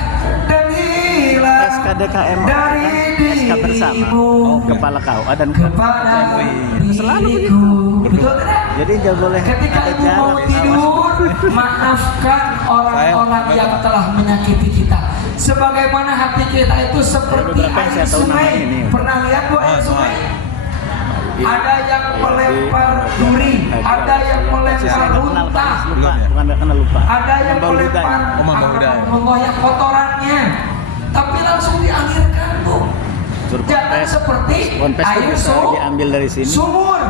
dan hilang SKDKM dari SK bersama dirimu kepala KUA dan kepada selalu diriku. begitu Betul tidak? jadi nggak boleh Ketika ada ibu mau jarak tidur, maafkan orang-orang yang telah menyakiti kita. Sebagaimana hati kita itu seperti Beberapa yang air saya tahu sungai. namanya ini. Pernah lihat bu air sungai? Ada yang melempar Iya. duri, ada yang melempar runtah, lupa bukan nggak kenal lupa ada yang Membau ludah melempar ya. Membau ludah ya. mengoyak kotorannya, tapi langsung dialirkan bu. Jangan seperti Ponpes itu air bisa diambil dari sini sumur.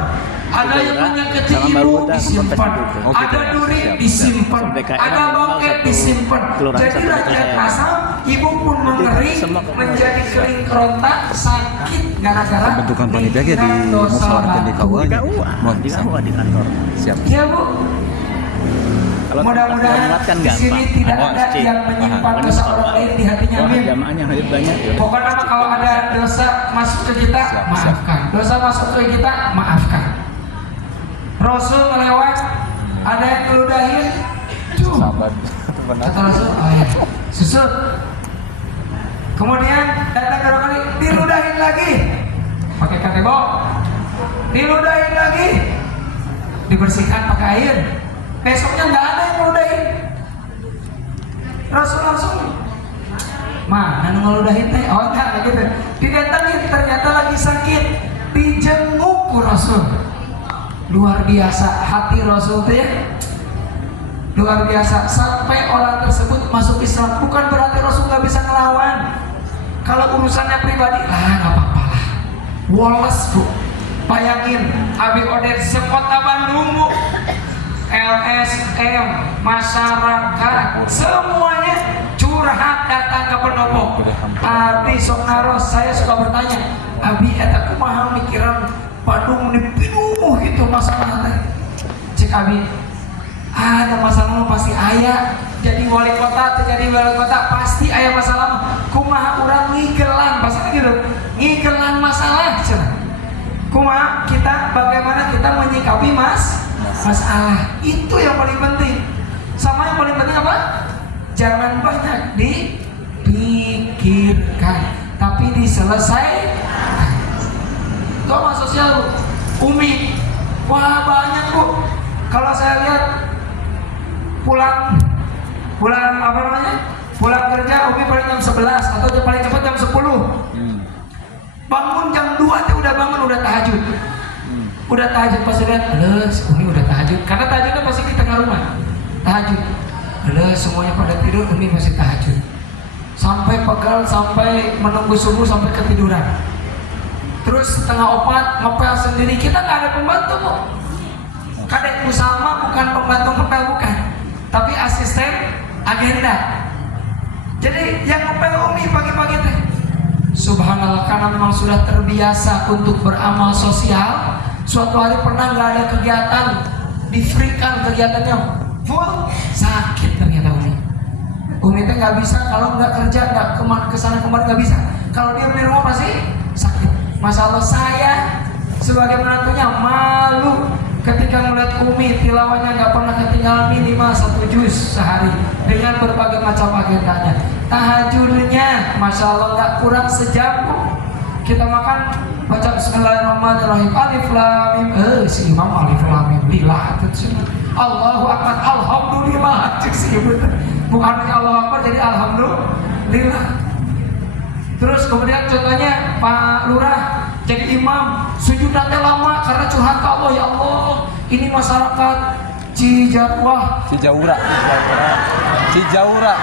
Ada yang Saudara, menyakiti sama ibu Baluda, disimpan, Ponpes itu. Oh, gitu. ada duri Siap, disimpan, DKM ada minimal bangkai satu disimpan. kelurahan, Jadi satu desa rakyat saya. asal, ibu pun mengering, semua kok menjadi kering kerontak, sakit gara-gara Pembentukan panitia ge di pikiran dosa musyawarah di batu. KUA. di KUA Mohon di bisa. KUA di kantor Siap. Ya bu, kalau mudah-mudahan tempat kan di sini gampang tidak ada ada masjid. yang menyimpan Pokoknya dosa kalau orang lain di hatinya. wah Amin. jamaahnya hadir banyak ya Pokoknya mah kalau ada dosa masuk ke kita, Siap, maafkan. Dosa masuk ke kita, maafkan. Rasul melewat, ada yang ngeludahin, Sahabat. kata Rasul, oh ya, susut. Kemudian datang ke kali, diludahin lagi, pakai katebo, diludahin lagi, dibersihkan pakai air. Besoknya nggak ada yang ngeludahin. Rasul langsung, mana ngeludahin teh? Oh enggak gitu. Didatangin ternyata lagi sakit, dijenguk ku Rasul. Luar biasa hati Rasul teh, luar biasa sampai orang tersebut masuk Islam. Bukan berarti Rasul nggak bisa ngelawan. Kalau urusannya pribadi, nggak apa-apa lah. Woles bu, bayangin Abi Odet sekota Bandung bu, LSM, masyarakat, semuanya curhat datang ke pendopo. Arti sok naros, saya suka bertanya, Abi eta kumaha mikiran Bandung ini pinuh gitu masalah teh. Cek Abi, ada masalah pasti aya. Jadi wali kota, terjadi wali kota pasti aya masalah. Kumaha urang ngigelan, pasti gitu. Ngigelan masalah, cenah. Kumaha kita, bagaimana kita menyikapi masalah. Itu yang paling penting. Sama yang paling penting apa? Jangan banyak dipikirkan, tapi diselesaikan. Itu sama sosial bu. Umi, wah banyak bu. Kalau saya lihat pulang apa namanya? Pulang kerja Umi paling jam 11 atau paling cepat jam 10. Bangun jam 2 tuh udah bangun, udah tahajud. Udah tahajud pas lihat, Umi udah tahajud. Karena tahajudnya pasti di tengah rumah. Tahajud. Semuanya pada tidur, Umi masih tahajud. Sampai pegal, sampai menunggu subuh, sampai ketiduran. Terus setengah 4 ngepel sendiri, kita nggak ada pembantu kok. Kadek Usama bukan pembantu ngepel, bukan, tapi asisten agenda. Jadi yang ngepel Umi pagi-pagi teh, subhanallah, karena memang sudah terbiasa untuk beramal sosial. Suatu hari pernah nggak ada kegiatan, di-free-kan kegiatannya full, sakit ternyata Umi. Umi teh nggak bisa kalau nggak kerja, nggak kesana kemari, nggak bisa. Kalau dia di rumah pasti sakit. Masya Allah, saya sebagai menantunya malu ketika melihat Umi tilawahnya nggak pernah ketinggalan minimal 1 juz sehari dengan berbagai macam agendanya. Tahajudnya Masya Allah nggak kurang sejam. Kita makan baca Bismillahirrahmanirrahim, Alif Lam Mim, si Imam Alif Lam Mim lillah, Allahu Akbar, Alhamdulillah, bukan Allahu Akbar jadi Alhamdulillah. Terus kemudian contohnya Pak Lurah jadi imam, sujudnya lama karena curhat ke Allah, ya Allah, ini masyarakat Cijaurah. Cijaura. Cijaurah.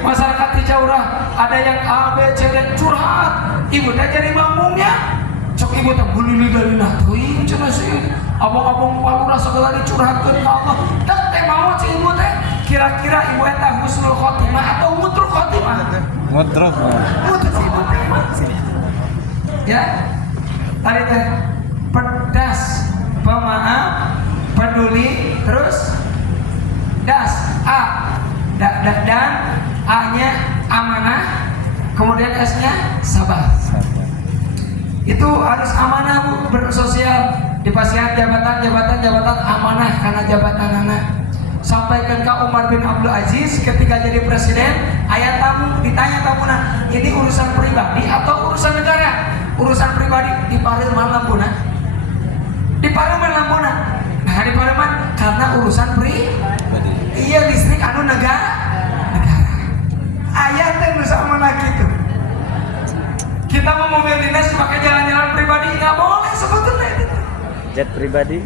Masyarakat Cijaurah ada yang A, B, C, D curhat. Ibu dah jadi makmumnya. Cok ibu tak boleh dari natuin cina sih. Abang-abang palura segala dicurhatkan ke Allah. Tak teh mau si ibu teh. Kira-kira ibu eta husnul khotimah atau mutruk khotimah? Mutruk. Mutruk khotimah. Ya. Tadi teh pedas, pemaaf, peduli, terus das, A, dan A-nya amanah, kemudian S-nya sabar. Itu harus amanah Bu, bersosial di pasien jabatan amanah karena jabatan anak. Sampaikan ke Umar bin Abdul Aziz ketika jadi presiden, ayat tamu ditanya tamuna, ini urusan pribadi atau urusan negara? Urusan pribadi di Parlemen Lampuna. Di Parlemen Lampuna. Nah, di Parlemen karena urusan pribadi. Iya listrik anu negara. Ayatnya nusa amanah gitu. Kita mau mobil dinas pakai jalan-jalan pribadi nggak boleh sebetulnya itu. Jet pribadi.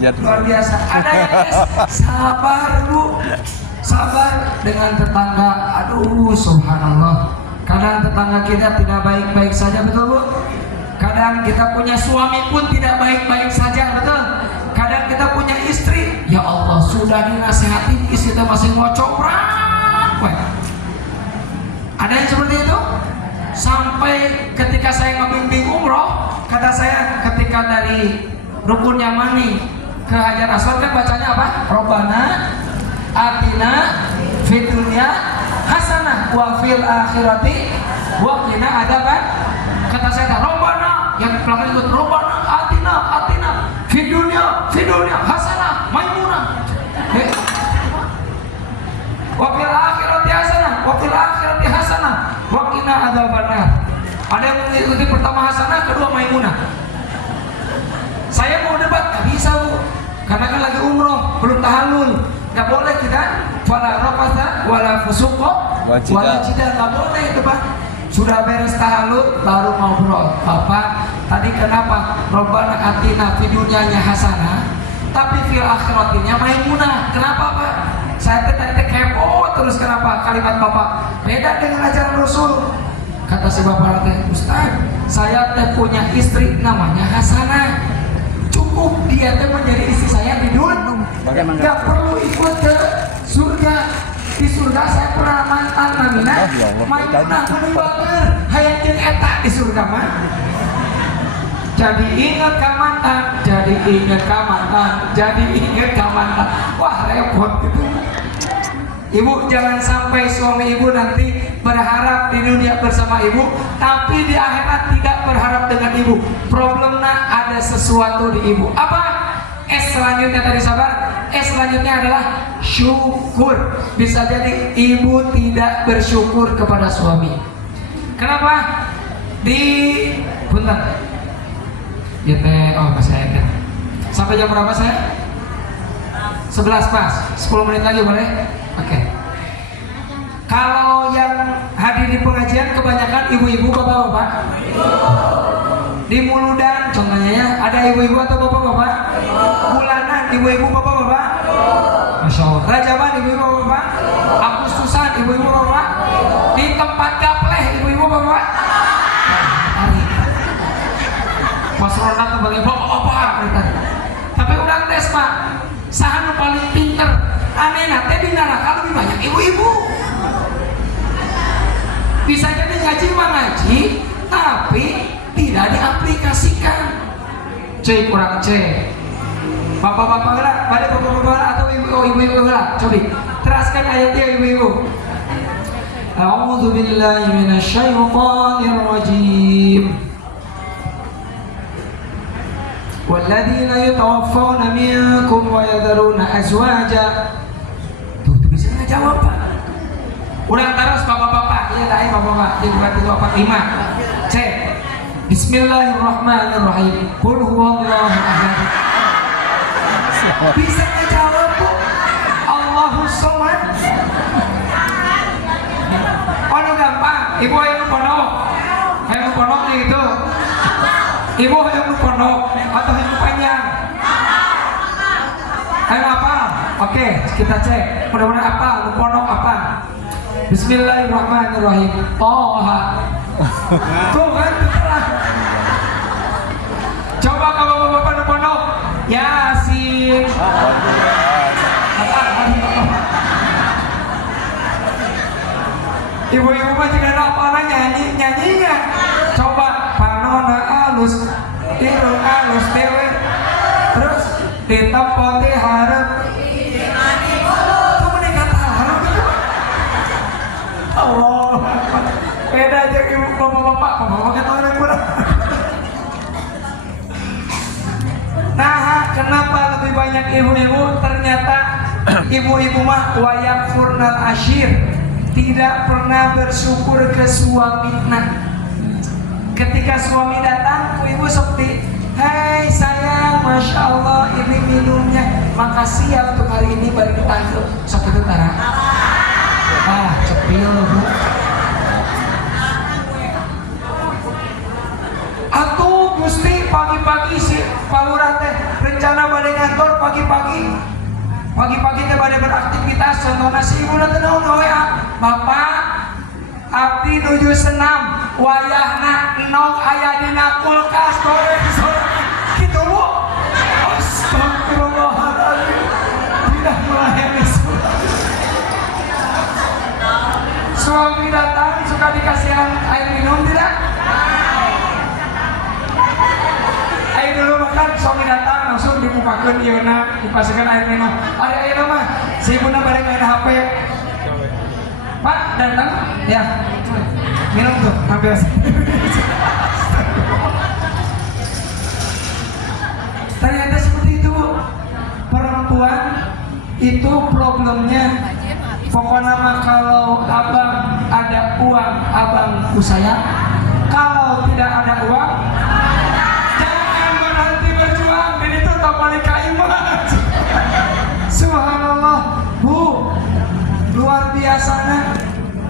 Luar biasa. Ada yang sabar Bu, sabar dengan tetangga. Aduh, subhanallah. Kadang tetangga kita tidak baik-baik saja, betul Bu. Kadang kita punya suami pun tidak baik-baik saja, betul. Kadang kita punya istri, ya Allah sudah dinasihati, istri kita masih ngocok. Ada yang seperti itu. Sampai ketika saya ngebimbing umroh, kata saya ketika dari Rukun Yamani ke Hajar Aswad kan bacanya apa? Robbana atina fid dunya hasanah wa fil akhirati wa qina adzaban. Kata saya Robbana, yang belakang ikut Robbana atina fid dunya hasanah maimunah. Wa fil akhirati hasanah wa qina adzabannar. Ada yang mengikuti pertama hasanah, kedua maimunah. Saya mau debat, gak bisa Bu, karena kan lagi umroh, belum tahallul. Gak boleh kita wala rafatha wala fusuqa wala jidal, gak boleh debat. Sudah beres tahallul baru ngobrol. Bapak, tadi kenapa Robbana atina fid dunyanya hasanah tapi fil akhiratinya maimunah? Kenapa Pak? Saya tadi kepo terus, kenapa kalimat Bapak beda dengan ajaran Rasul? Kata si Bapak teh, Ustaz, saya teh punya istri namanya Hasanah. Cukup dia teh menjadi istri saya di dunia. Gak perlu ikut ke surga. Di surga saya pernah mantan namina Maimunah menunggalkan hayang jeung eta di surga mah. Jadi ingat ka mantan, jadi ingat ka mantan, jadi ingat ka mantan. Wah repot gitu. Ibu jangan sampai suami ibu nanti berharap di dunia bersama ibu, tapi di akhirat tidak berharap dengan ibu. Problemnya ada sesuatu di ibu. Apa? Selanjutnya tadi sabar. Selanjutnya adalah syukur. Bisa jadi ibu tidak bersyukur kepada suami. Kenapa? Punten. Ya teh, masih ada. Sampai jam berapa saya? 11 pas. 10 menit lagi boleh? Oke. Kalau yang hadir di pengajian kebanyakan ibu-ibu, bapak-bapak. Di Muludan contohnya ya, ada ibu-ibu atau bapak-bapak? Bulanan ibu-ibu, bapak-bapak. Masya Allah. Rajaban ibu-ibu, bapak-bapak. Agustusan ibu-ibu, bapak. Di tempat gapleh ibu-ibu, bapak. Mas Ronald sebagai bapak-bapak. Tapi udah tes Pak. Sahan paling pinter. Aneh nate di neraka lebih banyak ibu-ibu. Bisa jadi ngaji mah ngaji, tapi tidak diaplikasikan. Cek kurang cek. Bapak-bapak lah, pada bapak-bapak atau ibu-ibu lah. Coba teraskan ayatnya ibu-ibu. A'udzu billahi minasyaitonir rajim. Walladzina yatawaffawna minkum wa yadharuna azwaja. Tuh bisa ngejawab Pak. Ulang terus bapak-bapak. Iya lah bapak-bapak. Di buat itu 45. Cek. Bismillahirrahmanirrahim. Qul huwallahu ahad. Bisa ngejawab Bu. Allahus samad. ibu yang pondok, yang pondok gitu. Ibu yang pondok atau yang panjang? Yang apa? Oke, kita cek. Mudah-mudahan apa? Pondok apa? Bismillahirrahmanirrahim. Toha. Tuh kan, terang. Coba kalau bapak pondok, Yasin. Ibu-ibu mah juga ada apa nyanyinya. Coba panona alus, irung alus dewe, terus ditempoti harap. Kamu nih kata harap itu. Allah, beda aja ibu bapak kata orang kurang. Nah, kenapa lebih banyak ibu-ibu? Ternyata ibu-ibu mah wayak furnal asyir, tidak pernah bersyukur ke suaminya. Ketika suami datang, ibu seperti, hei sayang, masya Allah ini minumnya, makasih ya untuk hari ini baru ditangkap. Seperti itu Tara. Cepil bu. Atuh Gusti pagi-pagi si Palura teh rencana bade kantor pagi-pagi teh bade beraktivitas. Contohna si ibu teh naon WA, Bapak abdi nuju senam, wayahna enong aya dina kulkas goreng sore. Kitu bu. Astagfirullahaladzim. Tidak melayani suami datang suka dikasihkan air minum tidak? Ayo dulu makan, suami datang langsung dibukakan yeuna, dipasangkan air minum. Ada air mah, si ibuna balik main HP. Pak datang, ya minum tuh, ambil. Ternyata seperti itu bu. Perempuan itu problemnya. Pokoknya mah kalau abang ada uang, abang usaya. Kalau tidak ada uang, jangan berhenti berjuang. Dan itu tak paling kaimat. Subhanallah, bu, luar biasa.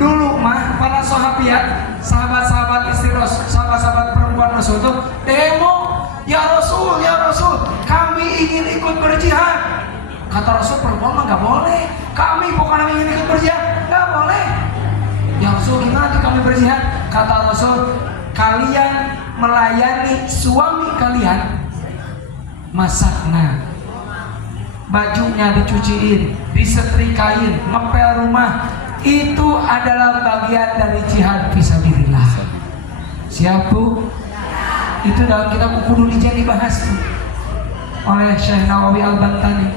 Dulu mah para sahabiat, sahabat-sahabat istri Rasul, sahabat-sahabat perempuan Rasul itu demo, ya Rasul, kami ingin ikut berjihad. Kata Rasul, perempuan mah nggak boleh. Kami bukan ingin ikut berjihad, nggak boleh. Ya Rasul, gimana tuh kami berjihad? Kata Rasul, kalian melayani suami kalian, masakna, bajunya dicuciin, disetrikain, ngepel rumah. Itu adalah bagian dari jihad fisabilillah. Siap bu? Itu dalam kitab Ukudul Hijab dibahas tuh oleh Syekh Nawawi Al-Bantani.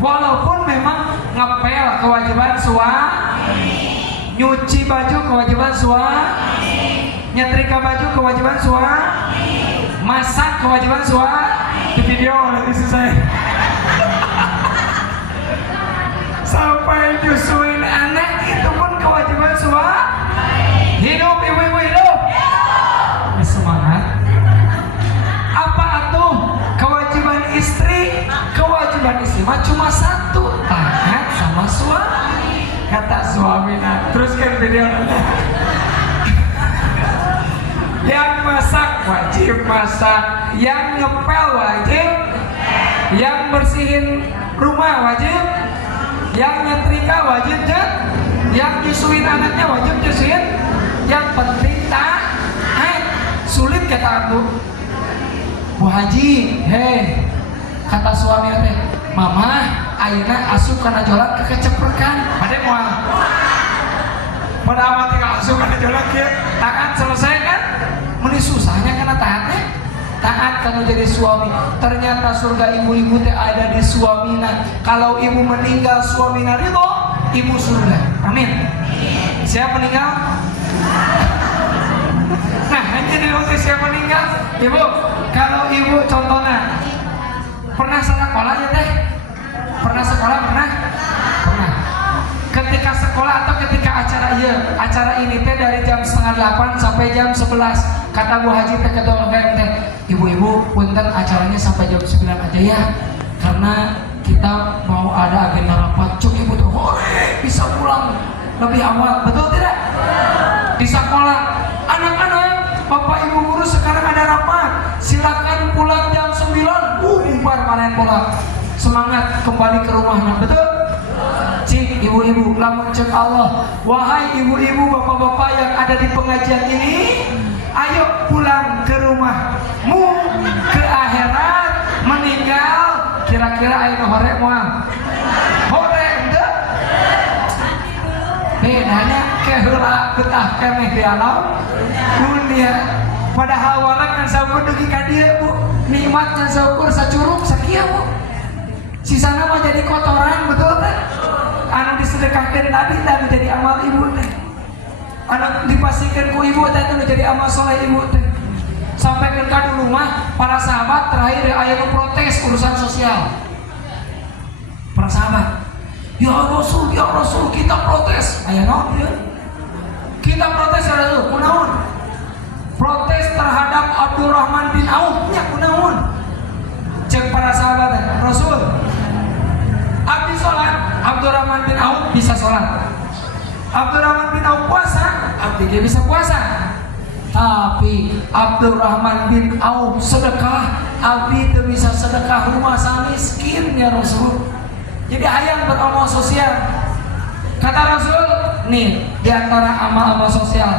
Walaupun memang ngepel kewajiban suami, nyuci baju kewajiban suami, nyetrika baju kewajiban suami, masak kewajiban suami. Di video oleh istri saya sampai nyusuin anak itu pun kewajiban suami. Hidup ibu-ibu hidup. Semangat. Apa atuh kewajiban istri? Kewajiban istri mah cuma satu, taat sama suami. Kata suami, nah teruskan video. Yang masak wajib masak, yang ngepel wajib, yang bersihin rumah wajib, yang nyetrika wajib yang nyusuin anaknya wajib nyusuin. Yang penting taat. Sulit kata aku, Bu Haji, hei, kata suami teh, Mama, ayeuna asup kana jolan kekeceprekan. Pada moal. Pada amat tinggal asup kana jolan kieu, taat selesai kan? Meni susahnya karena taatnya. Taat kalau jadi suami. Ternyata surga ibu-ibu teh ada di suamina. Kalau ibu meninggal suamina ridho, ibu surga. Amin. Siapa meninggal? Nah, nanti di waktu siapa meninggal, ibu. Kalau ibu contohnya pernah sekolah ya teh? Pernah sekolah pernah? Ketika sekolah atau ketika acara ini teh dari jam 7:30 sampai jam 11. Kata Bu Haji teh ketua UKM teh, ibu-ibu punten acaranya sampai jam 9 aja ya, karena kita mau ada agenda rapat. Cuk ibu tuh, bisa pulang lebih awal, betul tidak? di sekolah. Anak-anak, bapak ibu guru sekarang ada rapat, silakan pulang jam 9. Bubar panen pulang. Semangat kembali ke rumahnya, betul? Cik ibu-ibu, lamun cek Allah, wahai ibu-ibu, bapak-bapak yang ada di pengajian ini, ayo pulang ke rumahmu, ke akhirat, meninggal. Kira-kira ayo hore moal, hore ente. Bedanya keheula getah kemeh di alam dunia. Padahal warang kan saukur dugi ka dieu, Bu. Nikmat kan saukur sacurug sakieu, Bu. Sisana mah jadi kotoran, betul teh? Anu disedekahkeun tadi tadi jadi amal ibu teh. Anu dipasikeun ku ibu teh itu jadi amal soleh ibu teh. Sampai ke dulu mah para sahabat terakhir aya nu protes urusan sosial. Para sahabat, ya Rasul kita protes. Aya naon ieu? Kita protes ya Rasul, kunaon? Protes terhadap Abdurrahman bin Auf nya kunaon? Cek para sahabat, Rasul, abdi sholat, Abdurrahman bin Auf bisa sholat. Abdurrahman bin Auf puasa, abdi dia bisa puasa. Tapi Abdurrahman bin Auf sedekah, abdi itu bisa sedekah rumah sang miskin ya Rasul. Jadi hayang beramal sosial. Kata Rasul, nih diantara amal-amal sosial,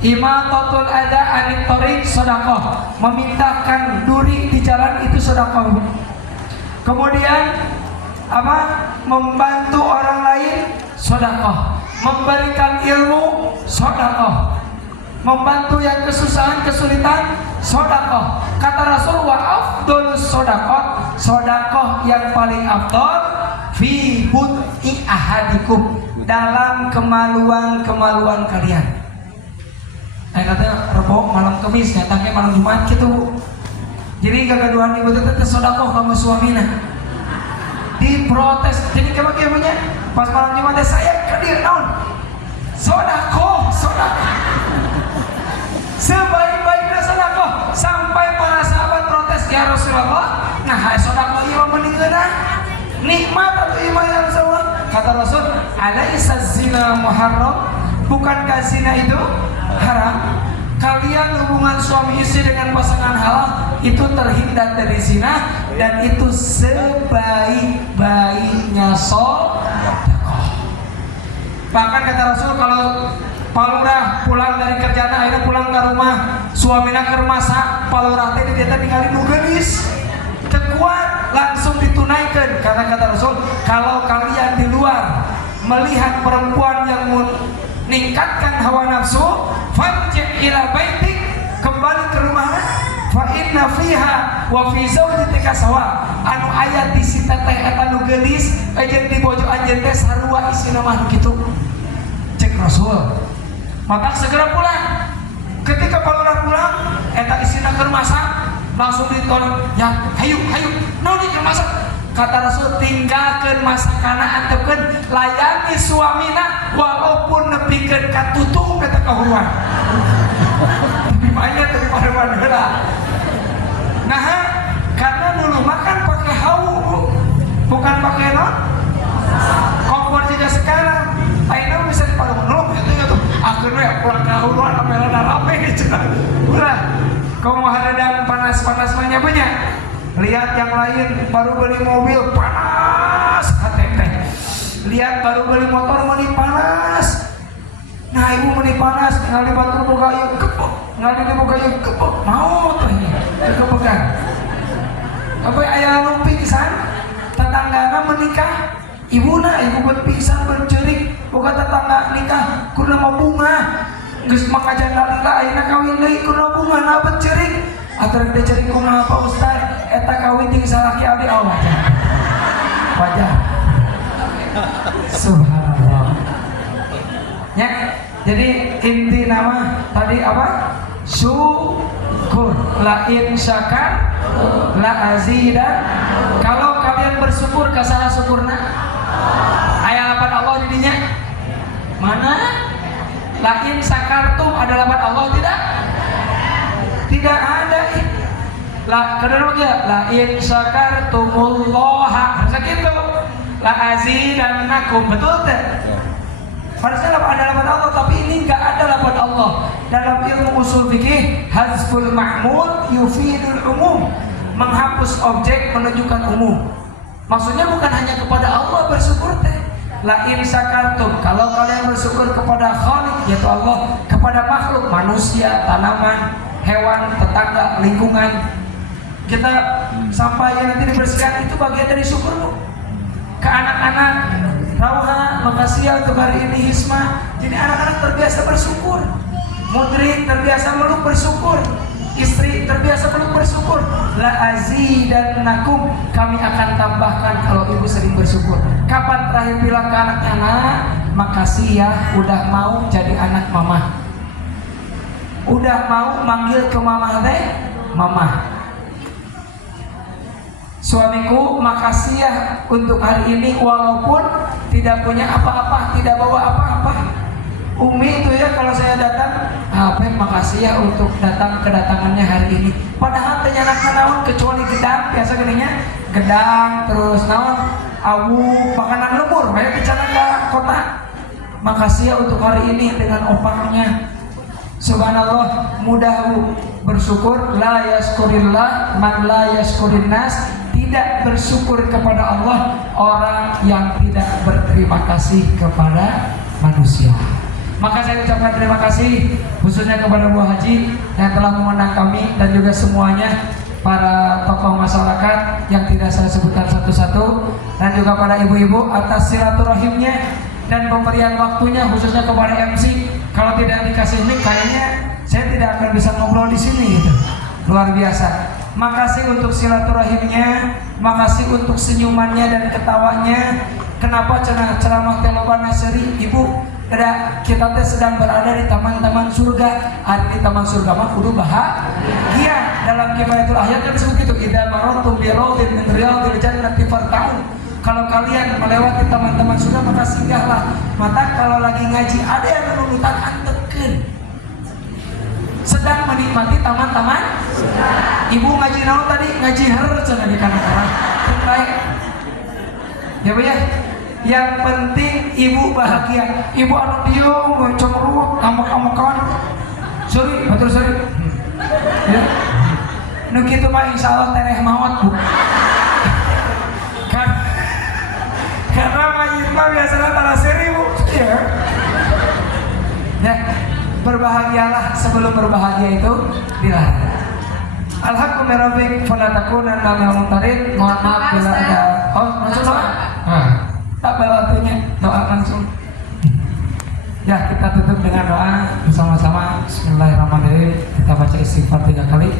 imatatul adha anit thoriq sedekah, memindahkan duri di jalan itu sedekah. Kemudian apa? Membantu orang lain sedekah, memberikan ilmu sedekah, membantu yang kesusahan kesulitan sedekah. Kata Rasul, wa afdhalus sedekah, sedekah yang paling afdal fi bud'i ahadikum, dalam kemaluan kalian. Katanya Rebo malam Kamis, nyatanya malam Jumat gitu. Jadi gagaduhan ibu teh sedekah sama suamina. Diprotes. Jadi kemana pas malam Jumat saya kadir naon? Sedekah. Sebaik-baiknya sedekah, sampai para sahabat protes, ya Rasulullah, nah sedekah ieu meninggalna nikmat atau iman ya Rasulullah? Kata Rasul, alaisa zina muharram, bukankah zina itu haram? Kalian hubungan suami istri dengan pasangan halal itu terhindar dari zina, dan itu sebaik-baiknya sedekah. Bahkan kata Rasul, kalau palurah pulang dari kerjaan, akhirnya pulang ke rumah, suaminya ke masak, palurah teh dia tinggalin nu geunis, kekuat langsung ditunaikan. Karena kata Rasul, kalau kalian di luar melihat perempuan yang meningkatkan hawa nafsu, farji' ila baitik, kembali ke rumahnya, fa inna fiha wa fi zawjatika sawa, anu aya di si teteh eta nu geulis ajeun di bojo anjeun teh sarua isina mah kitu. Cek Rasul. Maka segera pulang. Ketika palurah pulang, eta isina keur masak, langsung ditolong, ya hayu naon di masak. Kata Rasul, tinggalkeun masakanna antepkeun, layani suamina walaupun nepikeun ka tutung eta kahuruan. Lebih banyak daripada baheula. Nah, karena dulu makan pakai hawu, Bu. Bukan pakai non. Kompor juga sekarang. Aina bisa dipakai nolong gitu. Akhirnya pulang kahuruan amelana rape gitu. Ulah. Kau mau hadang panas-panas banyak. Lihat yang lain baru beli mobil panas KTP. Lihat baru beli motor meni panas. Nah ibu meni panas, ngali batur boga ieu kepek, ngali boga ieu kepek. Mau teh kepegan. Apa aya nu pingsan? Tetanggana menikah, ibu buat pingsan bercerik, boga tetangga nikah kuna mau bunga. Geus mangajana lila ayeuna kawin deui kuna bunga na bercerik. Atur dia cerik kumaha Pak Ustaz? Eta kawin jeung salaki abdi Allah. Wajah. Subhanallah. Ya, jadi inti nama tadi apa? Syukur. La in syakar la azidan. Kalau kalian bersyukur kasaha syukurna? Aya lapan Allah di dinya? Mana? La in syakartum ada lapan Allah tidak? Tidak ada. La kedua ya, la in syakartumullaha. Harusnya gitu. La azidannakum, betul teh? Harusnya ada lafaz Allah, tapi ini nggak ada lafaz Allah. Dalam ilmu usul fikih, hazful mahmud yufidul umum, menghapus objek menunjukkan umum. Maksudnya bukan hanya kepada Allah bersyukur teh. La in syakartum, kalau kalian bersyukur kepada Khaliq yaitu Allah, kepada makhluk manusia, tanaman, hewan, tetangga, lingkungan, kita sampah yang nanti dibersihkan itu bagian dari syukur Bu. Ke anak-anak Rauha, makasih ya untuk hari ini Hisma. Jadi anak-anak terbiasa bersyukur. Mudrik terbiasa meluk bersyukur. Istri terbiasa meluk bersyukur. La azidannakum, kami akan tambahkan kalau ibu sering bersyukur. Kapan terakhir bilang ke anaknya, nak, makasih ya udah mau jadi anak mama. Udah mau manggil ke mama teh, mama. Suamiku, makasih ya untuk hari ini walaupun tidak punya apa-apa, tidak bawa apa-apa. Umi itu ya kalau saya datang, Pep makasih ya untuk kedatangannya hari ini. Padahal ternyata naon kecuali gedang, biasa gininya gedang terus naon awu makanan lembur, kayak bicara ke kota. Makasih ya untuk hari ini dengan opaknya. Subhanallah, mudah bersyukur. La yaskurillah man la yaskurin nas. Tidak bersyukur kepada Allah orang yang tidak berterima kasih kepada manusia. Maka saya ucapkan terima kasih khususnya kepada Bu Haji yang telah mengundang kami dan juga semuanya para tokoh masyarakat yang tidak saya sebutkan satu-satu, dan juga pada ibu-ibu atas silaturahimnya dan pemberian waktunya khususnya kepada MC. Kalau tidak dikasih mic kayaknya saya tidak akan bisa ngobrol di sini gitu. Luar biasa. Makasih untuk silaturahimnya, makasih untuk senyumannya dan ketawanya. Kenapa ceramah telobana seri Ibu? Kita teh sedang berada di taman-taman surga. Hari di taman surga mah kudu bahagia. Dalam kifayatul ayat kan disebut itu, idza marartum bi rawdin min riyadil jannati farta'u. Kalau kalian melewati taman-taman surga maka singgahlah. Maka kalau lagi ngaji ada yang menunutan antekeun, sedang menikmati taman-taman. Ibu ngaji naon tadi? Ngaji hareureun cenah di kana orang. Baik. Ya Bu ya. Yang penting ibu bahagia. Ibu anu dieum, cemberut, amak-amakan. Sorry, betul sorry. Ya. Nu kitu mah insyaallah tereh maot, Bu. Karena mayit mah biasanya tanah seri, Bu. Ya. Ya. Berbahagialah sebelum berbahagia itu dilarang. Alhamdulillah fala takunanna minal mumtarin. Mohon maaf bila ada masuk doa. Tak artinya doa langsung. Ya, kita tutup dengan doa bersama-sama. Bismillahirrahmanirrahim. Kita baca istighfar 3 kali.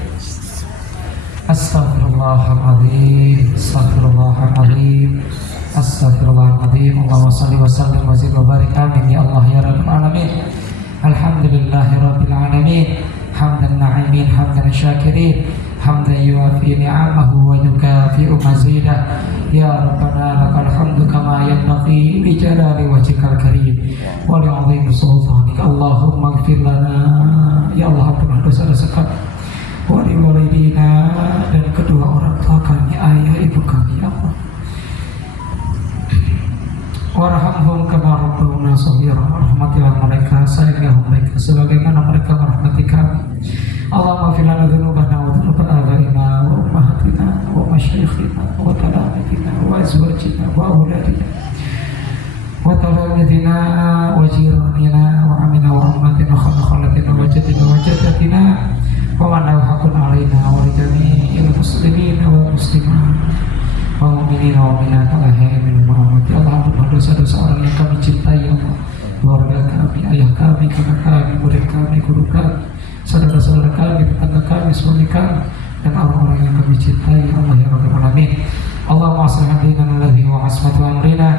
Astaghfirullahaladzim, astaghfirullahaladzim, astaghfirullahaladzim. Allahumma salli wa sallim wa zid wa barik. Amin ya Allah ya rabbal alamin. Alhamdulillahirabbil alamin. Hamdan na'imin, hamdan syakirin, hamdan yuafi ni'amahu wa yukafi'u mazidah. Ya Rabbana lakal hamdu kama yanbaghi li jalali wajhikal karim wa li 'azimi sultanika. Allahumma ighfir lana, ya Allah ampunilah dosa-dosa kami, wa li walidina, dan kedua orang tua kami, ayah ibu kami ya Allah. Warhamhum kama rabbawna shaghira. Rahmatilah mereka, sayangilah mereka sebagaimana mereka merahmati kami. Allahumma fil lana dzunubana wa dzunub abaina wa ummahatina wa masyayikhina wa talamidzina wa azwajina wa auladina wa talamidzina wa jiranina wa amina wa ummatina wa khalaqatina wa jaddina wa jaddatina wa man lahu haqqun alaina wa li jami'il muslimina wal muslimat wa mu'minina wa mu'minat al-ahya'i minhum wa amwat. Ya Allah, ampunilah dosa-dosa orang yang kami cintai ya Allah, keluarga kami, ayah kami, kakak kami, murid kami, guru kami, saudara-saudara kami, tetangga kami, suami kami, dan orang-orang yang kami cintai ya Allah ya Rabbal alamin. Allahumma aslih dinana alladhi wa asmatu amrina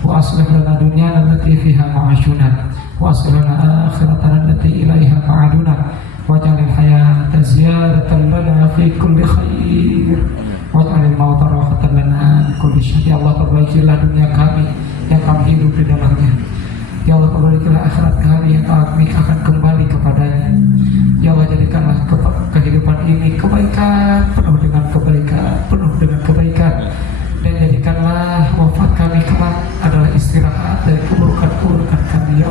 wa aslih lana dunyana allati fiha ma'ashuna wa aslih lana akhiratana allati ilaiha ma'aduna waj'alil hayata ziyadatan lana fi kulli khair waj'alil mauta rahatan lana min kulli syarr. Ya Allah, perbaikilah dunia kami yang kami hidup di dalamnya. Ya Allah, perbaikilah akhirat kami yang kami akan kembali kepadanya. Ya Allah, jadikanlah kehidupan ini kebaikan, penuh dengan kebaikan, penuh dengan kebaikan, dan jadikanlah wafat kami kelak adalah istirahat dari keburukan-keburukan kami. Ya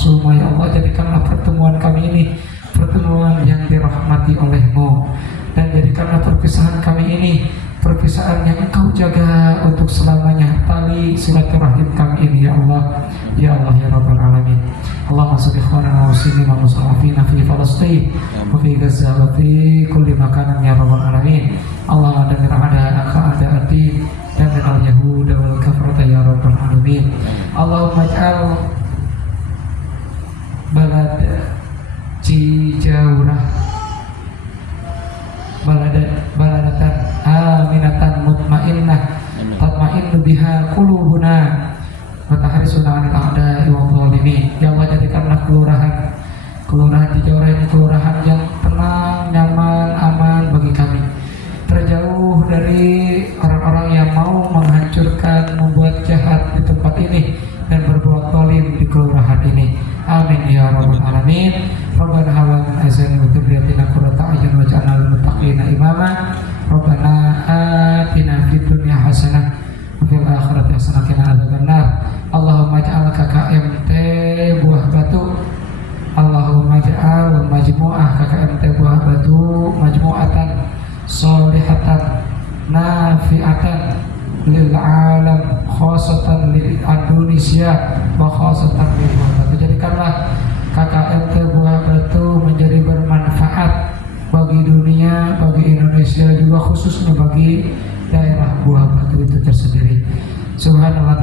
maksumah. Ya Allah, jadikanlah pertemuan kami ini pertemuan yang dirahmati oleh-Mu, dan jadikanlah perpisahan kami ini perpisahan yang Engkau jaga untuk selamanya, tali silaturahim kami ini. Ya Allah, ya Allah, ya Rabbal Alamin. Allahumma salli ikhwanana wa muslimin wa muslimina fi Falastin wa fi Gaza wa fi kulli makanan ya Rabbal Alamin. Allahumma damir a'da ad-din damir al-yahuda wal kafarata ya Rabbal Alamin. Allahumma ij'al balad Cijaurah baladatan aminatan mutmainnah tatmainnu biha qulubuna wa tahrisuna 'anil a'da'i wa zalimin. Ya Allah, jadikanlah kelurahan Cijaurah ini kelurahan yang tenang, nyaman, aman bagi kami, terjauh dari orang-orang yang mau menghancurkan, membuat jahat di tempat ini dan berbuat zalim di kelurahan ini. Amin ya Rabbal Alamin. Rabbana hab lana min azwajina wa dhurriyyatina qurrata a'yun waj'alna lil muttaqina imama. Rabbana atina fid dunya hasanah wa fil akhirati hasanah wa qina adzabannar. Allahumma ij'al KKMT Buah Batu, Allahumma ij'al majmu'ah KKMT Buah Batu majmu'atan sholihatan nafi'atan lil alam khosatan lil Indonesia wa khosatan lil Buah Batu. Jadikanlah KKMT Buah Batu menjadi bermanfaat bagi dunia, bagi Indonesia, juga khususnya bagi daerah Buah Batu itu tersendiri. Subhanallah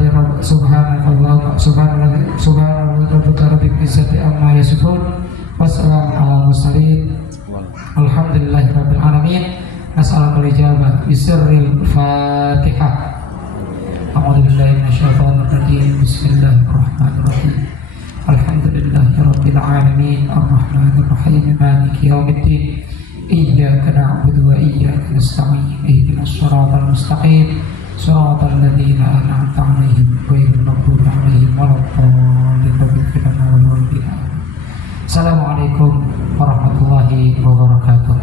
rabbil izzati amma yasifun, wassalamu ala mursalin, alhamdulillahi rabbil alamin. Nas'alul ijabah bisirril Fatihah. A'udzu billahi minasyaitonir rajim. Bismillahirrahmanirrahim. Alhamdulillahi rabbil alamin, arrahmanir rahim, maliki yaumiddin. Iyyaka na'budu wa iyyaka nasta'in. Ihdinas shiratal mustaqim, shiratal ladzina an'amta 'alaihim ghairil maghdubi 'alaihim waladdallin. Assalamualaikum warahmatullahi wabarakatuh.